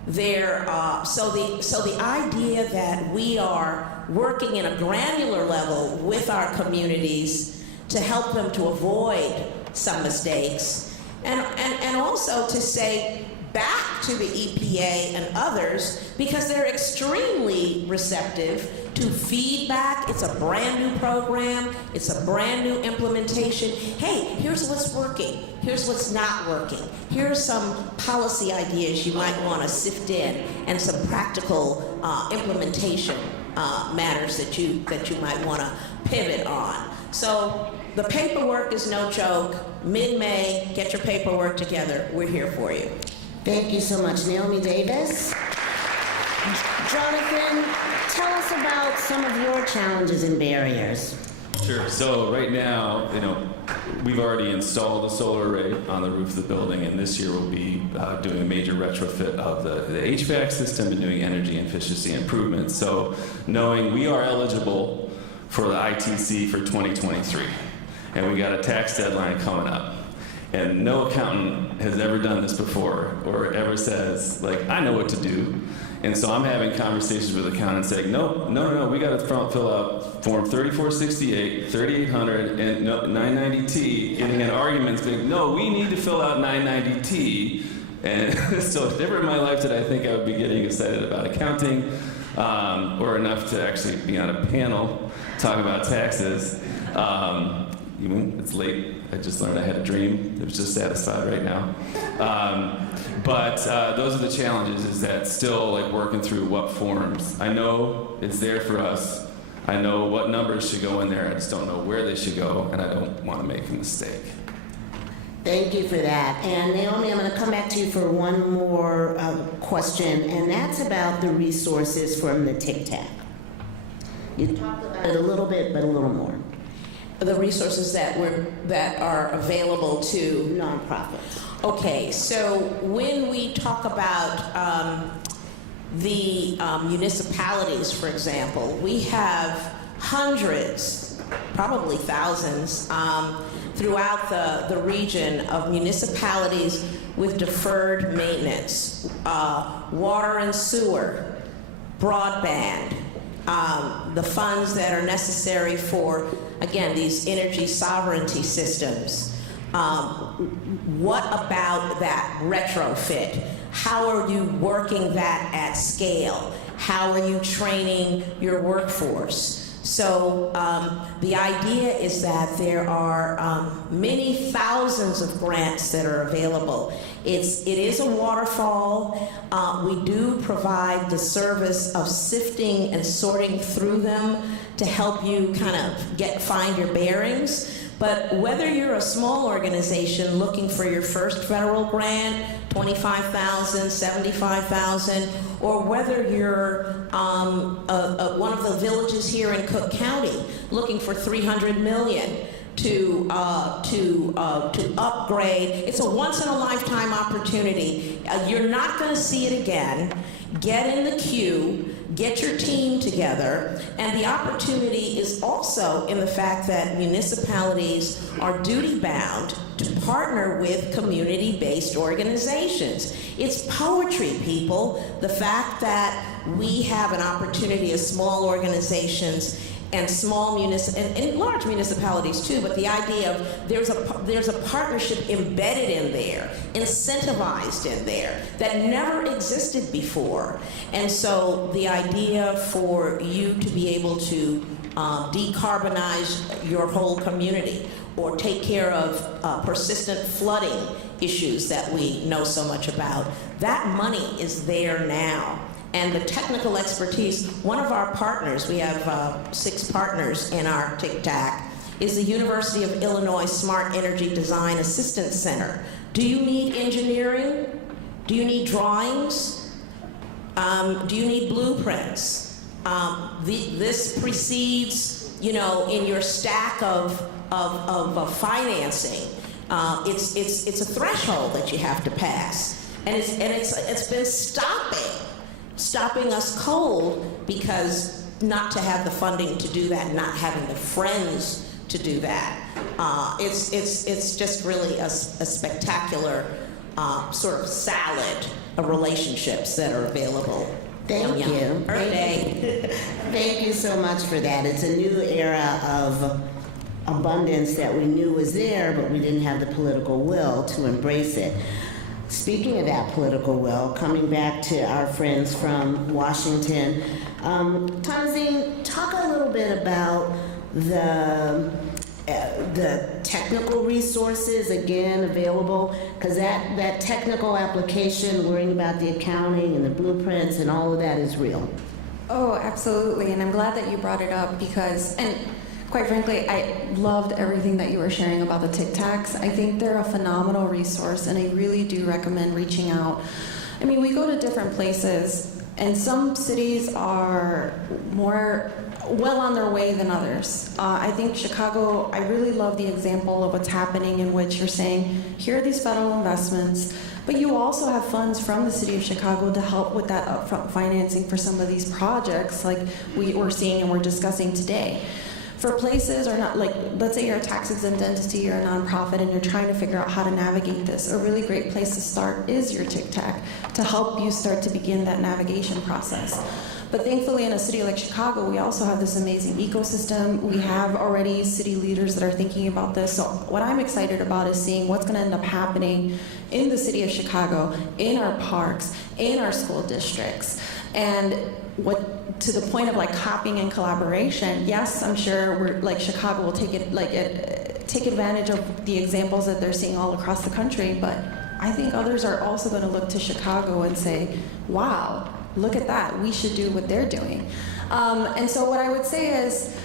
So the idea that we are working in a granular level with our communities to help them to avoid some mistakes, and also to say back to the EPA and others, because they're extremely receptive to feedback. It's a brand new program, it's a brand new implementation. Hey, here's what's working, here's what's not working, here's some policy ideas you might want to sift in, and some practical implementation matters that you might want to pivot on. So the paperwork is no joke. Mid-May, get your paperwork together. We're here for you. Thank you so much. Naomi Davis. Jonathan, tell us about some of your challenges and barriers. Sure. So right now, we've already installed a solar array on the roof of the building, and this year we'll be doing a major retrofit of the HVAC system and doing energy efficiency improvements. So knowing we are eligible for the ITC for 2023, and we got a tax deadline coming up. And no accountant has ever done this before, or ever says, like, I know what to do. And so I'm having conversations with accountants saying, no, we got to fill out Form 3468, 3800, and 990T, getting in arguments, being, no, we need to fill out 990T. And so never in my life did I think I would be getting excited about accounting, or enough to actually be on a panel talking about taxes. It's late. I just learned I had a dream. It was just satisfied right now. But those are the challenges, is that still like working through what forms. I know it's there for us. I know what numbers should go in there. I just don't know where they should go, and I don't want to make a mistake. Thank you for that. And Naomi, I'm going to come back to you for one more question, and that's about the resources from the TICTAC. You talked about it a little bit, but a little more. The resources that are available to nonprofits. Okay, so when we talk about the municipalities, for example, we have hundreds, probably thousands, throughout the region of municipalities with deferred maintenance, water and sewer, broadband, the funds that are necessary for, again, these energy sovereignty systems. What about that retrofit? How are you working that at scale? How are you training your workforce? So the idea is that there are many thousands of grants that are available. It is a waterfall. We do provide the service of sifting and sorting through them to help you kind of find your bearings. But whether you're a small organization looking for your first federal grant, $25,000, $75,000, or whether you're one of the villages here in Cook County looking for $300 million to upgrade, it's a once-in-a-lifetime opportunity. You're not going to see it again. Get in the queue. Get your team together, and the opportunity is also in the fact that municipalities are duty-bound to partner with community-based organizations. It's poetry, people. The fact that we have an opportunity as small organizations and small and large municipalities too, but the idea of there's a partnership embedded in there, incentivized in there, that never existed before. And so the idea for you to be able to decarbonize your whole community, or take care of persistent flooding issues that we know so much about, that money is there now. And the technical expertise, one of our partners, we have 6 partners in our TICTAC, is the University of Illinois Smart Energy Design Assistance Center. Do you need engineering? Do you need drawings? Do you need blueprints? This precedes, in your stack of financing. It's a threshold that you have to pass, and it's been stopping us cold because not to have the funding to do that, not having the friends to do that. It's just really a spectacular sort of salad of relationships that are available. Thank you. Earth Day. Thank you so much for that. It's a new era of abundance that we knew was there, but we didn't have the political will to embrace it. Speaking of that political will, coming back to our friends from Washington, Tanzine, talk a little bit about the technical resources, again, available, because that technical application, worrying about the accounting and the blueprints and all of that is real. Oh, absolutely, and I'm glad that you brought it up because, and quite frankly, I loved everything that you were sharing about the Tic Tacs. I think they're a phenomenal resource, and I really do recommend reaching out. I mean, we go to different places, and some cities are more well on their way than others. I think Chicago, I really love the example of what's happening in which you're saying, here are these federal investments, but you also have funds from the city of Chicago to help with that upfront financing for some of these projects like we're seeing and we're discussing today. For places or not, like, let's say you're a tax-exempt entity or a nonprofit and you're trying to figure out how to navigate this, a really great place to start is your Tic Tac to help you start to begin that navigation process. But thankfully in a city like Chicago, we also have this amazing ecosystem. We have already city leaders that are thinking about this. So what I'm excited about is seeing what's gonna end up happening in the city of Chicago, in our parks, in our school districts. And what, to the point of like copying and collaboration, yes, I'm sure we're like Chicago will take advantage of the examples that they're seeing all across the country, but I think others are also going to look to Chicago and say, wow, look at that, we should do what they're doing. And so what I would say is,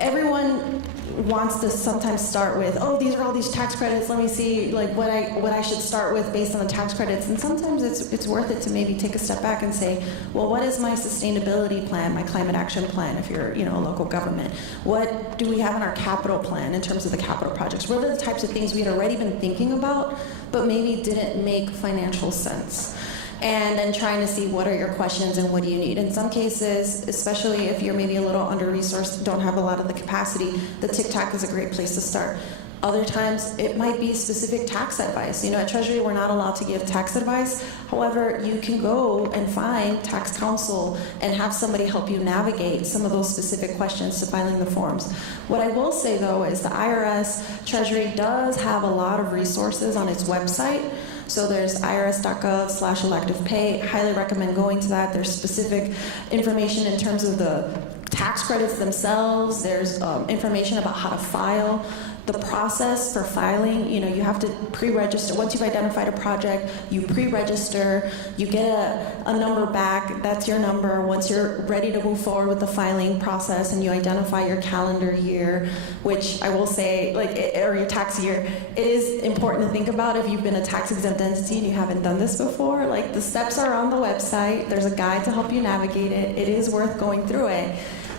everyone wants to sometimes start with, oh, these are all these tax credits, let me see like what I should start with based on the tax credits. And sometimes it's worth it to maybe take a step back and say, well, what is my sustainability plan, my climate action plan if you're a local government? What do we have in our capital plan in terms of the capital projects? What are the types of things we had already been thinking about but maybe didn't make financial sense? And then trying to see what are your questions and what do you need. In some cases, especially if you're maybe a little under-resourced, don't have a lot of the capacity, the Tic Tac is a great place to start. Other times, it might be specific tax advice. At Treasury, we're not allowed to give tax advice. However, you can go and find tax counsel and have somebody help you navigate some of those specific questions to filing the forms. What I will say, though, is the IRS, Treasury does have a lot of resources on its website. So there's irs.gov/elective pay. Highly recommend going to that. There's specific information in terms of the tax credits themselves. There's information about how to file. The process for filing, you have to pre-register. Once you've identified a project, you pre-register, you get a number back, that's your number. Once you're ready to move forward with the filing process and you identify your calendar year, which I will say, or your tax year, it is important to think about if you've been a tax-exempt entity and you haven't done this before. The steps are on the website. There's a guide to help you navigate it. It is worth going through it.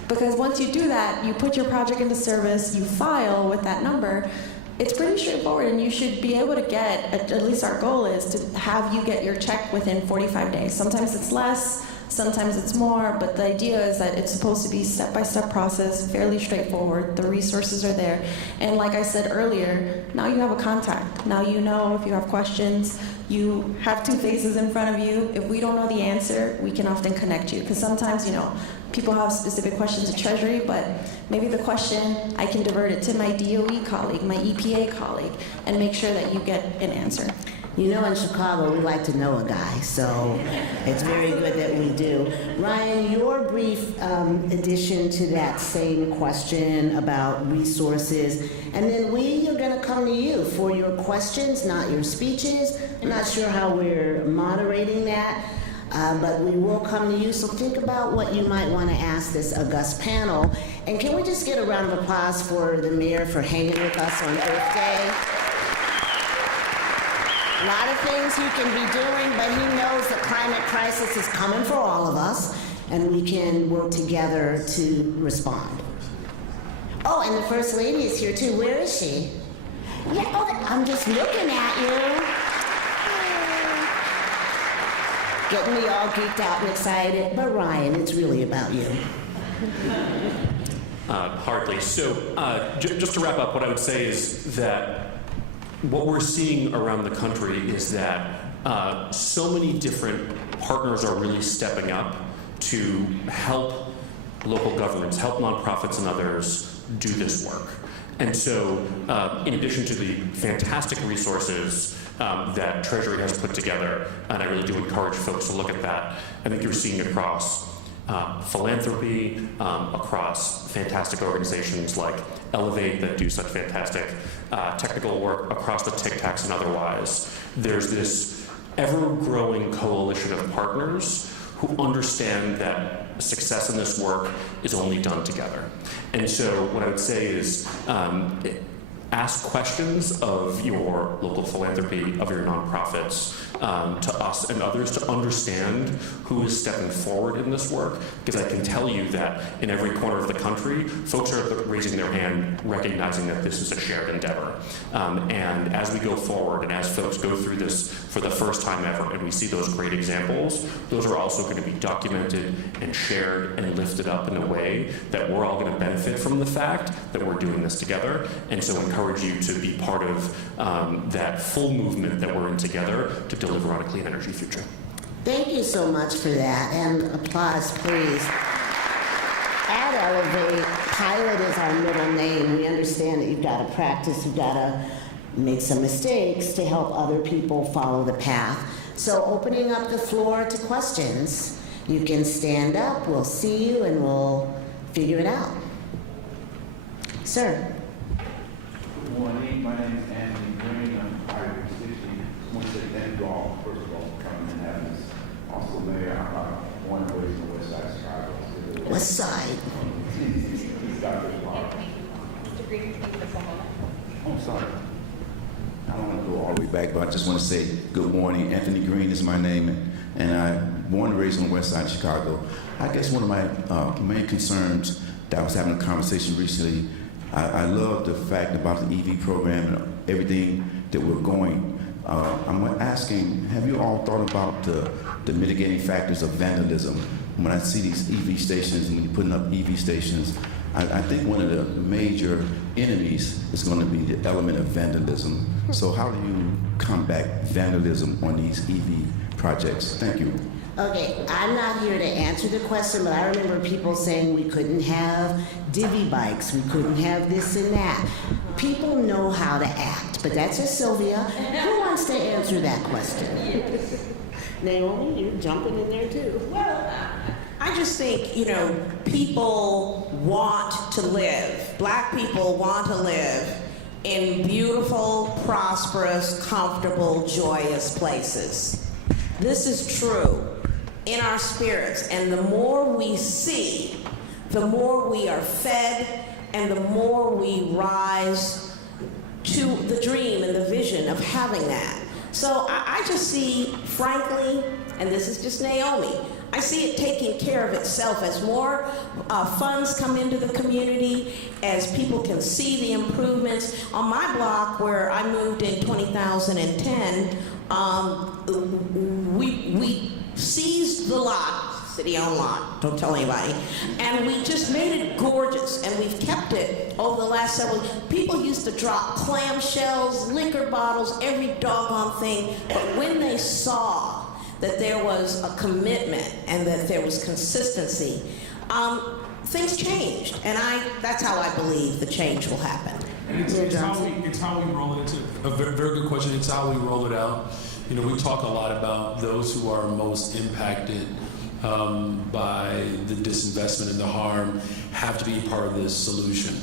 Because once you do that, you put your project into service, you file with that number, it's pretty straightforward and you should be able to get, at least our goal is to have you get your check within 45 days. Sometimes it's less, sometimes it's more, but the idea is that it's supposed to be step-by-step process, fairly straightforward, the resources are there. And like I said earlier, now you have a contact. Now you know if you have questions, you have two faces in front of you. If we don't know the answer, we can often connect you. Because sometimes, people have specific questions at Treasury, but maybe the question, I can divert it to my DOE colleague, my EPA colleague, and make sure that you get an answer. In Chicago, we like to know a guy, so it's very good that we do. Ryan, your brief addition to that same question about resources, and then we are going to come to you for your questions, not your speeches. I'm not sure how we're moderating that, but we will come to you, so think about what you might want to ask this august panel. And can we just get a round of applause for the mayor for hanging with us on Earth Day? A lot of things he can be doing, but he knows the climate crisis is coming for all of us, and we can work together to respond. Oh, and the First Lady is here too. Where is she? Yeah, oh, I'm just looking at you. Getting me all geeked out and excited. But Ryan, it's really about you. Hardly. So just to wrap up, what I would say is that what we're seeing around the country is that so many different partners are really stepping up to help local governments, help nonprofits and others do this work. And so in addition to the fantastic resources that Treasury has put together, and I really do encourage folks to look at that, I think you're seeing across philanthropy, across fantastic organizations like Elevate that do such fantastic technical work across the Tic Tacs and otherwise. There's this ever-growing coalition of partners who understand that success in this work is only done together. And so what I would say is ask questions of your local philanthropy, of your nonprofits, to us and others to understand who is stepping forward in this work, because I can tell you that in every corner of the country, folks are raising their hand, recognizing that this is a shared endeavor. And as we go forward and as folks go through this for the first time ever, and we see those great examples, those are also going to be documented and shared and lifted up in a way that we're all going to benefit from the fact that we're doing this together. And so encourage you to be part of that full movement that we're in together to deliver on a clean energy future. Thank you so much for that, and applause, please. At Elevate, pilot is our middle name. We understand that you've got to practice, you've got to make some mistakes to help other people follow the path. So opening up the floor to questions, you can stand up, we'll see you, and we'll figure it out. Sir. Good morning. My name is Anthony Green. I'm Highway 60. I want to say thank you all, first of all, for coming and having us. Also, Mayor, I'm born and raised in the West Side of Chicago. West Side. I'm sorry. I don't want to go all the way back, but I just want to say good morning. Anthony Green is my name, and I'm born and raised on the West Side of Chicago. I guess one of my main concerns that I was having a conversation recently, I love the fact about the EV program and everything that we're going. I'm asking, have you all thought about the mitigating factors of vandalism? When I see these EV stations and when you're putting up EV stations, I think one of the major enemies is going to be the element of vandalism. So how do you combat vandalism on these EV projects? Thank you. Okay, I'm not here to answer the question, but I remember people saying we couldn't have divvy bikes, we couldn't have this and that. People know how to act, but that's just Sylvia. Who wants to answer that question? Naomi, you're jumping in there too. Well, I just think, people want to live. Black people want to live in beautiful, prosperous, comfortable, joyous places. This is true in our spirits, and the more we see, the more we are fed, and the more we rise to the dream and the vision of having that. So I just see, frankly, and this is just Naomi, I see it taking care of itself as more funds come into the community, as people can see the improvements. On my block, where I moved in 2010, we seized the lot, city-owned lot, don't tell anybody, and we just made it gorgeous, and we've kept it over the last several. People used to drop clamshells, liquor bottles, every doggone thing, but when they saw that there was a commitment and that there was consistency, things changed, and that's how I believe the change will happen. And it's how we roll it. It's a very, very good question. It's how we roll it out. We talk a lot about those who are most impacted by the disinvestment and the harm have to be part of this solution.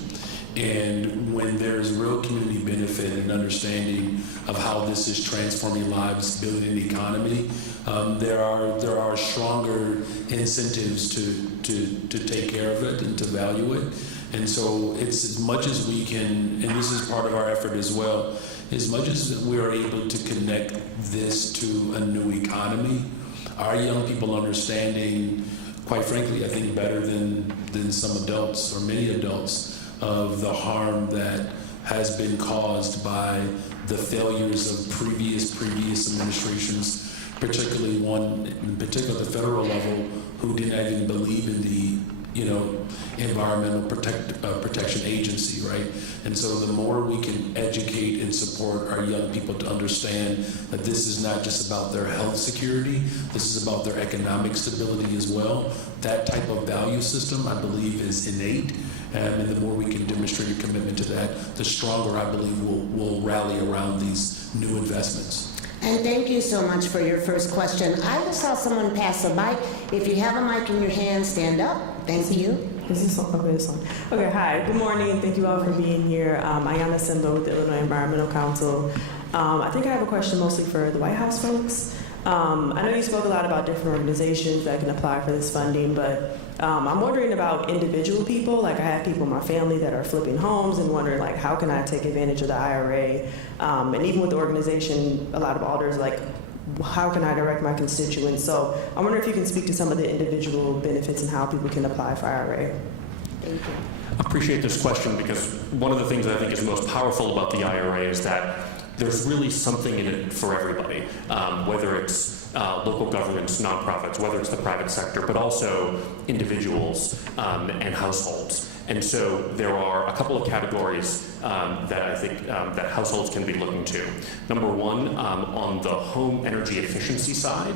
And when there's real community benefit and understanding of how this is transforming lives, building an economy, there are stronger incentives to take care of it and to value it. And so it's as much as we can, and this is part of our effort as well, as much as we are able to connect this to a new economy, our young people understanding, quite frankly, I think better than some adults or many adults, of the harm that has been caused by the failures of previous administrations, particularly one in particular at the federal level, who didn't even believe in the environmental protection agency, right? And so the more we can educate and support our young people to understand that this is not just about their health security, this is about their economic stability as well. That type of value system, I believe, is innate. And the more we can demonstrate a commitment to that, the stronger I believe we'll rally around these new investments. And thank you so much for your first question. I just saw someone pass a mic. If you have a mic in your hand, stand up. Thank you. Is this on? Okay, this one. Okay, hi. Good morning, and thank you all for being here. Ayana Simba with the Illinois Environmental Council. I think I have a question mostly for the White House folks. I know you spoke a lot about different organizations that can apply for this funding, but I'm wondering about individual people. Like I have people in my family that are flipping homes and wondering like, how can I take advantage of the IRA? And even with the organization, a lot of alders like, how can I direct my constituents? So I wonder if you can speak to some of the individual benefits and how people can apply for IRA. Thank you. I appreciate this question because one of the things that I think is most powerful about the IRA is that there's really something in it for everybody, whether it's local governments, nonprofits, whether it's the private sector, but also individuals and households. And so there are a couple of categories that I think that households can be looking to. Number one, on the home energy efficiency side,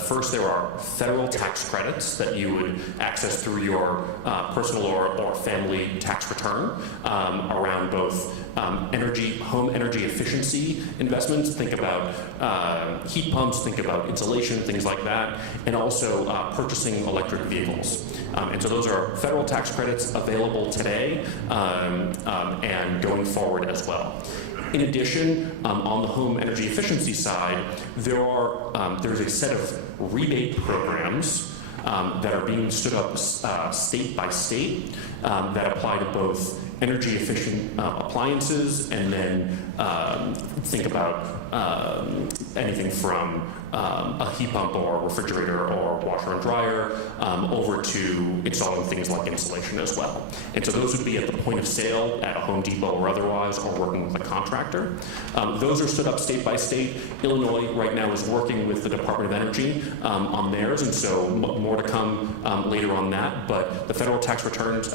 first there are federal tax credits that you would access through your personal or family tax return around both home energy efficiency investments. Think about heat pumps, think about insulation, things like that, and also purchasing electric vehicles. And so those are federal tax credits available today and going forward as well. In addition, on the home energy efficiency side, there's a set of rebate programs that are being stood up state by state that apply to both energy efficient appliances, and then think about anything from a heat pump or refrigerator or washer and dryer over to installing things like insulation as well. And so those would be at the point of sale at a Home Depot or otherwise, or working with a contractor. Those are stood up state by state. Illinois right now is working with the Department of Energy on theirs, and so more to come later on that. But the federal tax returns,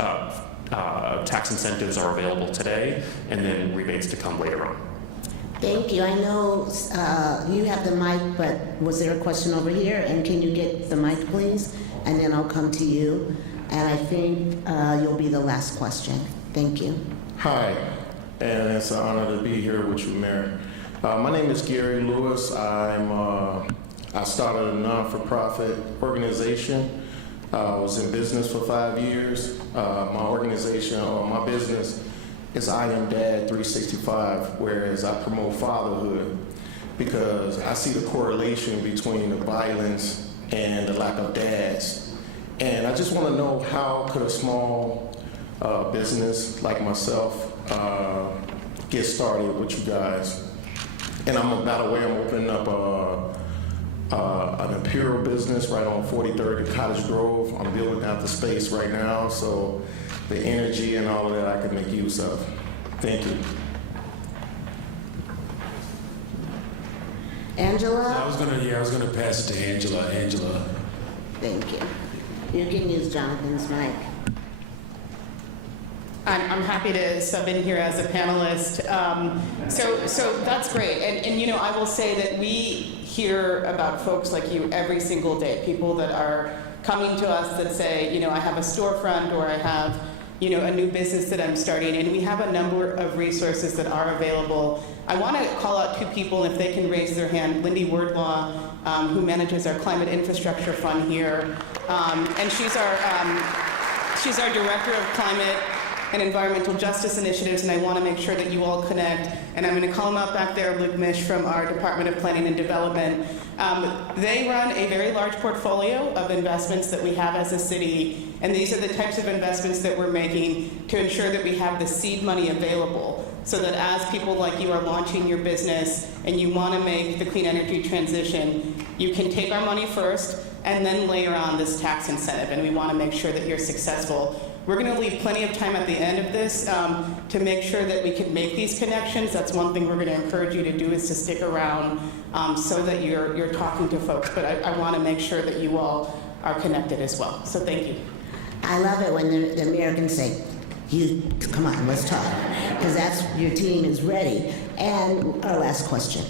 tax incentives are available today, and then rebates to come later on. Thank you. I know you have the mic, but was there a question over here? And can you get the mic, please? And then I'll come to you. And I think you'll be the last question. Thank you. Hi, and it's an honor to be here with you, Mayor. My name is Gary Lewis. I started a non-for-profit organization. I was in business for 5 years. My organization, or my business, is I Am Dad 365, whereas I promote fatherhood because I see the correlation between the violence and the lack of dads. And I just want to know, how could a small business like myself get started with you guys? And by the way, I'm opening up an Imperial business right on 43rd and Cottage Grove. I'm building out the space right now, so the energy and all of that I can make use of. Thank you. Angela? I was gonna pass it to Angela. Angela. Thank you. You can use Jonathan's mic. I'm happy to sub in here as a panelist. So that's great. And you know, I will say that we hear about folks like you every single day, people that are coming to us that say, you know, I have a storefront, or I have, you know, a new business that I'm starting, and we have a number of resources that are available. I want to call out two people, if they can raise their hand. Lindy Wardlaw, who manages our Climate Infrastructure Fund here, and she's our Director of Climate and environmental justice initiatives, and I want to make sure that you all connect. And I'm going to call him out back there, Luke Mish from our Department of Planning and Development. They run a very large portfolio of investments that we have as a city, and these are the types of investments that we're making to ensure that we have the seed money available, so that as people like you are launching your business and you want to make the clean energy transition, you can take our money first and then layer on this tax incentive, and we want to make sure that you're successful. We're going to leave plenty of time at the end of this to make sure that we can make these connections. That's one thing we're going to encourage you to do, is to stick around so that you're talking to folks. But I want to make sure that you all are connected as well. So thank you. I love it when the Americans say, come on, let's talk, because that's, your team is ready. And our last question.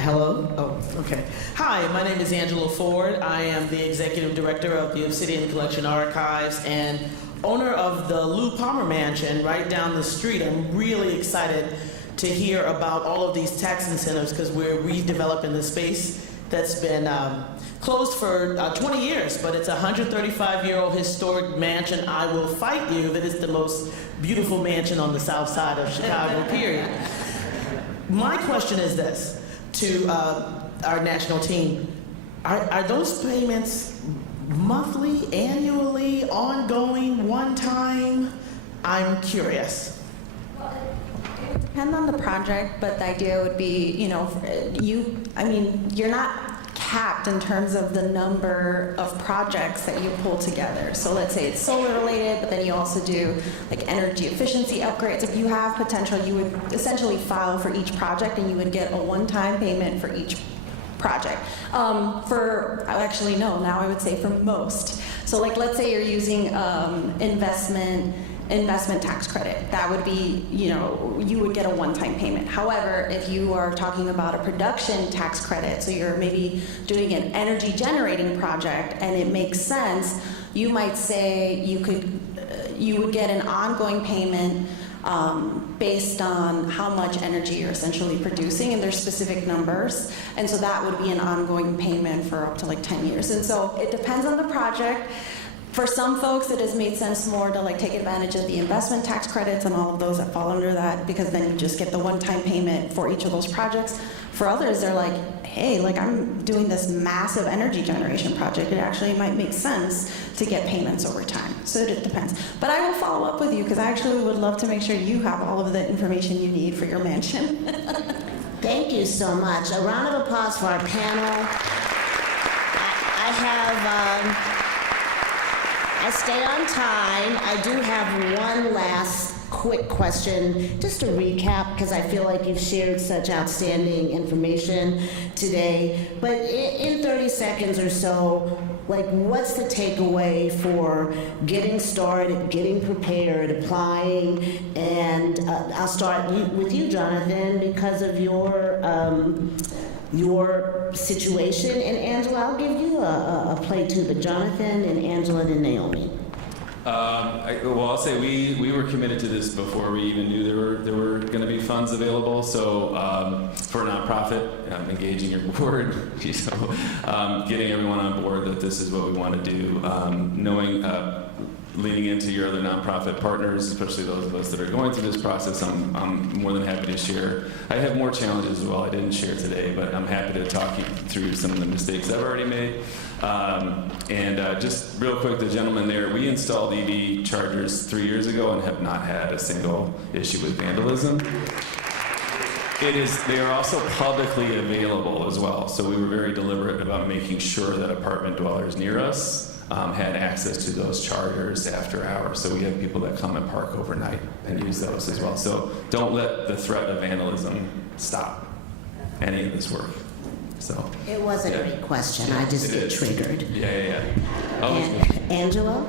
Hello? Oh, okay. Hi, my name is Angela Ford. I am the Executive Director of the Obsidian Collection Archives and owner of the Lou Palmer Mansion right down the street. I'm really excited to hear about all of these tax incentives because we're redeveloping the space that's been closed for 20 years, but it's a 135-year-old historic mansion. I will fight you that it's the most beautiful mansion on the south side of Chicago, period. My question is this to our national team. Are those payments monthly, annually, ongoing, one time? I'm curious. It depends on the project, but the idea would be, you're not capped in terms of the number of projects that you pull together. So let's say it's solar related, but then you also do like energy efficiency upgrades. If you have potential, you would essentially file for each project and you would get a one-time payment for each project. Now I would say for most. So like let's say you're using investment tax credit. That would be, you would get a one-time payment. However, if you are talking about a production tax credit, so you're maybe doing an energy generating project and it makes sense, you might say you would get an ongoing payment based on how much energy you're essentially producing, and there's specific numbers, and so that would be an ongoing payment for up to like 10 years. And so it depends on the project. For some folks, it has made sense more to like take advantage of the investment tax credits and all of those that fall under that, because then you just get the one-time payment for each of those projects. For others, they're like, hey, like I'm doing this massive energy generation project. It actually might make sense to get payments over time. So it depends. But I will follow up with you because I actually would love to make sure you have all of the information you need for your mansion. Thank you so much. A round of applause for our panel. I stay on time. I do have one last quick question, just to recap, because I feel like you've shared such outstanding information today. But in 30 seconds or so, like, what's the takeaway for getting started, getting prepared, applying? And I'll start with you, Jonathan, because of your situation. And Angela, I'll give you a play too, but Jonathan and Angela and Naomi. I'll say we were committed to this before we even knew there were going to be funds available. So for a nonprofit, engaging your board, getting everyone on board that this is what we want to do, leaning into your other nonprofit partners, especially those of us that are going through this process. I'm more than happy to share. I have more challenges as well I didn't share today, but I'm happy to talk you through some of the mistakes I've already made. Just real quick, the gentleman there, we installed EV chargers 3 years ago and have not had a single issue with vandalism. They are also publicly available as well, so we were very deliberate about making sure that apartment dwellers near us had access to those chargers after hours. So we have people that come and park overnight and use those as well. So don't let the threat of vandalism stop any of this work. So it was a great question. I just get triggered. Yeah. Angela?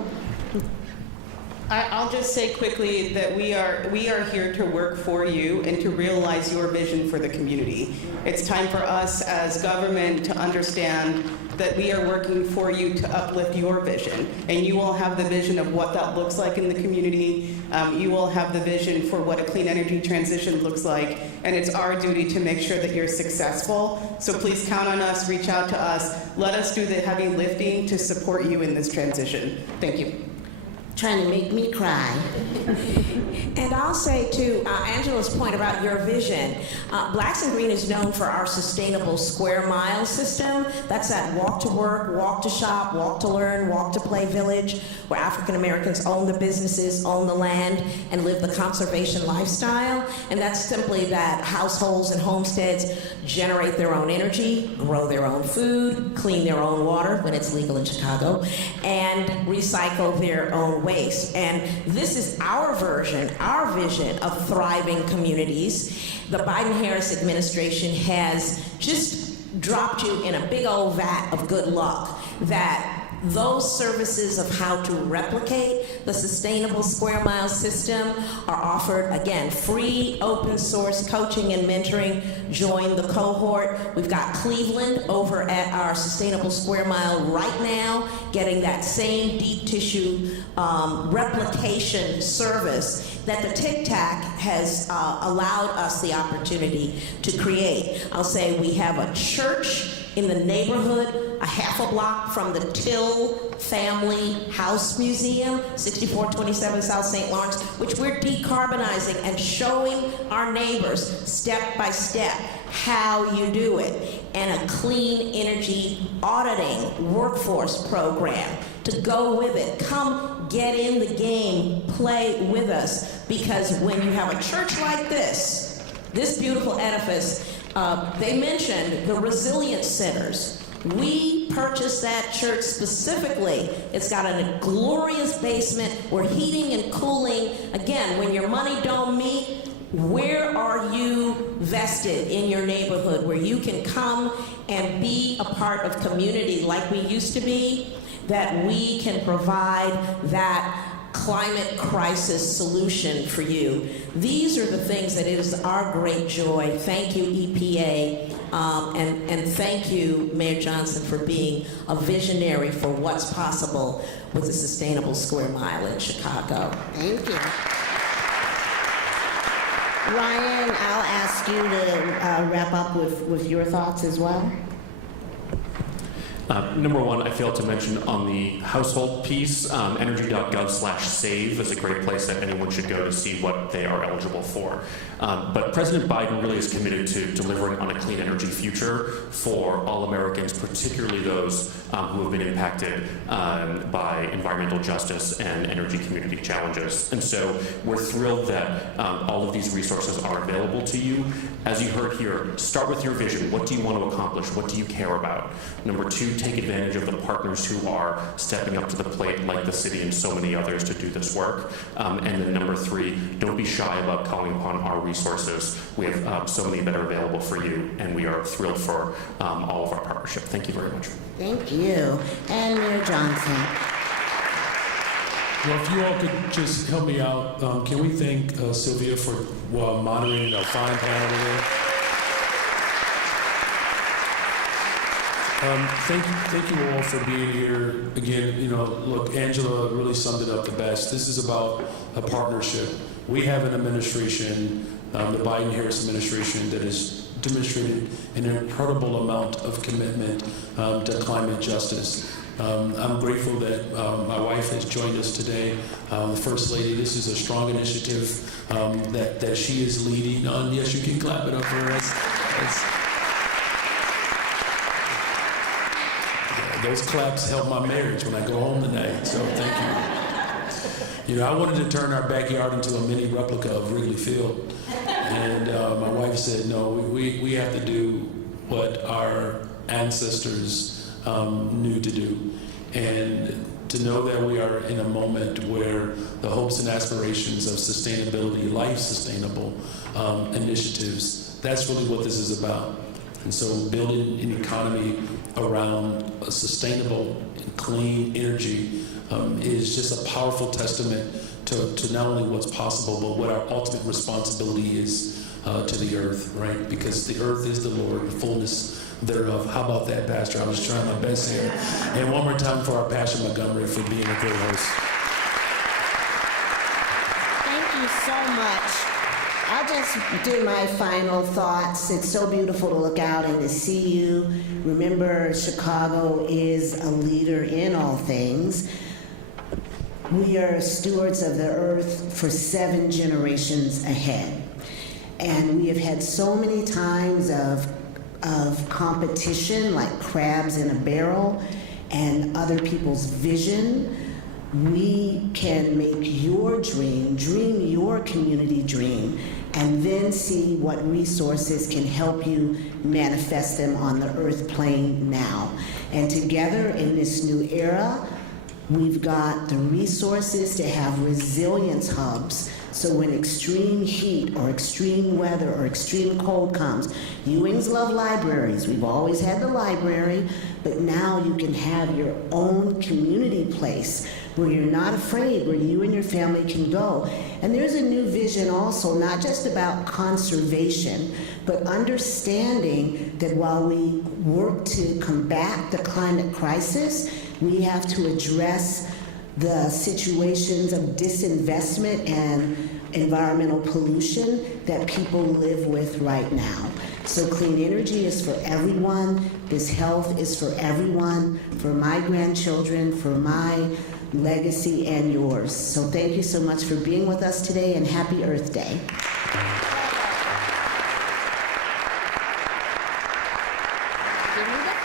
I'll just say quickly that we are here to work for you and to realize your vision for the community. It's time for us as government to understand that we are working for you to uplift your vision. And you all have the vision of what that looks like in the community. You all have the vision for what a clean energy transition looks like. And it's our duty to make sure that you're successful. So please count on us, reach out to us. Let us do the heavy lifting to support you in this transition. Thank you. trying to make me cry. And I'll say to Angela's point about your vision, Blacks and Green is known for our sustainable square mile system. That's that walk to work, walk to shop, walk to learn, walk to play village, where African Americans own the businesses, own the land, and live the conservation lifestyle. And that's simply that households and homesteads generate their own energy, grow their own food, clean their own water when it's legal in Chicago, and recycle their own waste. And this is our version, our vision of thriving communities. The Biden-Harris administration has just dropped you in a big old vat of good luck that those services of how to replicate the sustainable square mile system are offered, again, free open source coaching and mentoring. Join the cohort. We've got Cleveland over at our sustainable square mile right now, getting that same deep tissue replication service that the Tic Tac has allowed us the opportunity to create. I'll say we have a church in the neighborhood, a half a block from the Till Family House Museum, 6427 South St. Lawrence, which we're decarbonizing and showing our neighbors step by step how you do it, and a clean energy auditing workforce program to go with it. Come get in the game, play with us, because when you have a church like this beautiful edifice, they mentioned the resilience centers. We purchased that church specifically. It's got a glorious basement. We're heating and cooling. Again, when your money don't meet, where are you vested in your neighborhood where you can come and be a part of community like we used to be, that we can provide that climate crisis solution for you? These are the things that it is our great joy. Thank you, EPA, and thank you, Mayor Johnson, for being a visionary for what's possible with the sustainable square mile in Chicago. Thank you. Ryan, I'll ask you to wrap up with your thoughts as well. Number one, I failed to mention on the household piece, energy.gov/save is a great place that anyone should go to see what they are eligible for. But President Biden really is committed to delivering on a clean energy future for all Americans, particularly those who have been impacted by environmental justice and energy community challenges. And so we're thrilled that all of these resources are available to you. As you heard here, start with your vision. What do you want to accomplish? What do you care about? Number two, take advantage of the partners who are stepping up to the plate, like the city and so many others, to do this work. And then number three, don't be shy about calling upon our resources. We have so many that are available for you, and we are thrilled for all of our partnership. Thank you very much. Thank you. And Mayor Johnson. Well, if you all could just help me out, can we thank Sylvia for moderating our fine panel today? Thank you all for being here. Again, look, Angela really summed it up the best. This is about a partnership. We have an administration, the Biden-Harris administration, that has demonstrated an incredible amount of commitment to climate justice. I'm grateful that my wife has joined us today, the First Lady. This is a strong initiative that she is leading on. Yes, you can clap it up for her. Those claps help my marriage when I go home tonight, so thank you. I wanted to turn our backyard into a mini replica of Wrigley Field. And my wife said, no, we have to do what our ancestors knew to do. And to know that we are in a moment where the hopes and aspirations of sustainability, life sustainable initiatives, that's really what this is about. And so building an economy around a sustainable and clean energy is just a powerful testament to not only what's possible, but what our ultimate responsibility is to the earth, right? Because the earth is the Lord, the fullness thereof. How about that, Pastor? I was trying my best here. And one more time for our Pastor Montgomery for being a great host. Thank you so much. I'll just do my final thoughts. It's so beautiful to look out and to see you. Remember, Chicago is a leader in all things. We are stewards of the earth for 7 generations ahead. And we have had so many times of competition, like crabs in a barrel, and other people's vision. We can make your dream your community dream, and then see what resources can help you manifest them on the earth plane now. And together in this new era, we've got the resources to have resilience hubs, so when extreme heat or extreme weather or extreme cold comes, Ewings love libraries. We've always had the library, but now you can have your own community place where you're not afraid, where you and your family can go. And there's a new vision also, not just about conservation, but understanding that while we work to combat the climate crisis, we have to address the situations of disinvestment and environmental pollution that people live with right now. So clean energy is for everyone. This health is for everyone, for my grandchildren, for my legacy and yours. So thank you so much for being with us today, and happy Earth Day.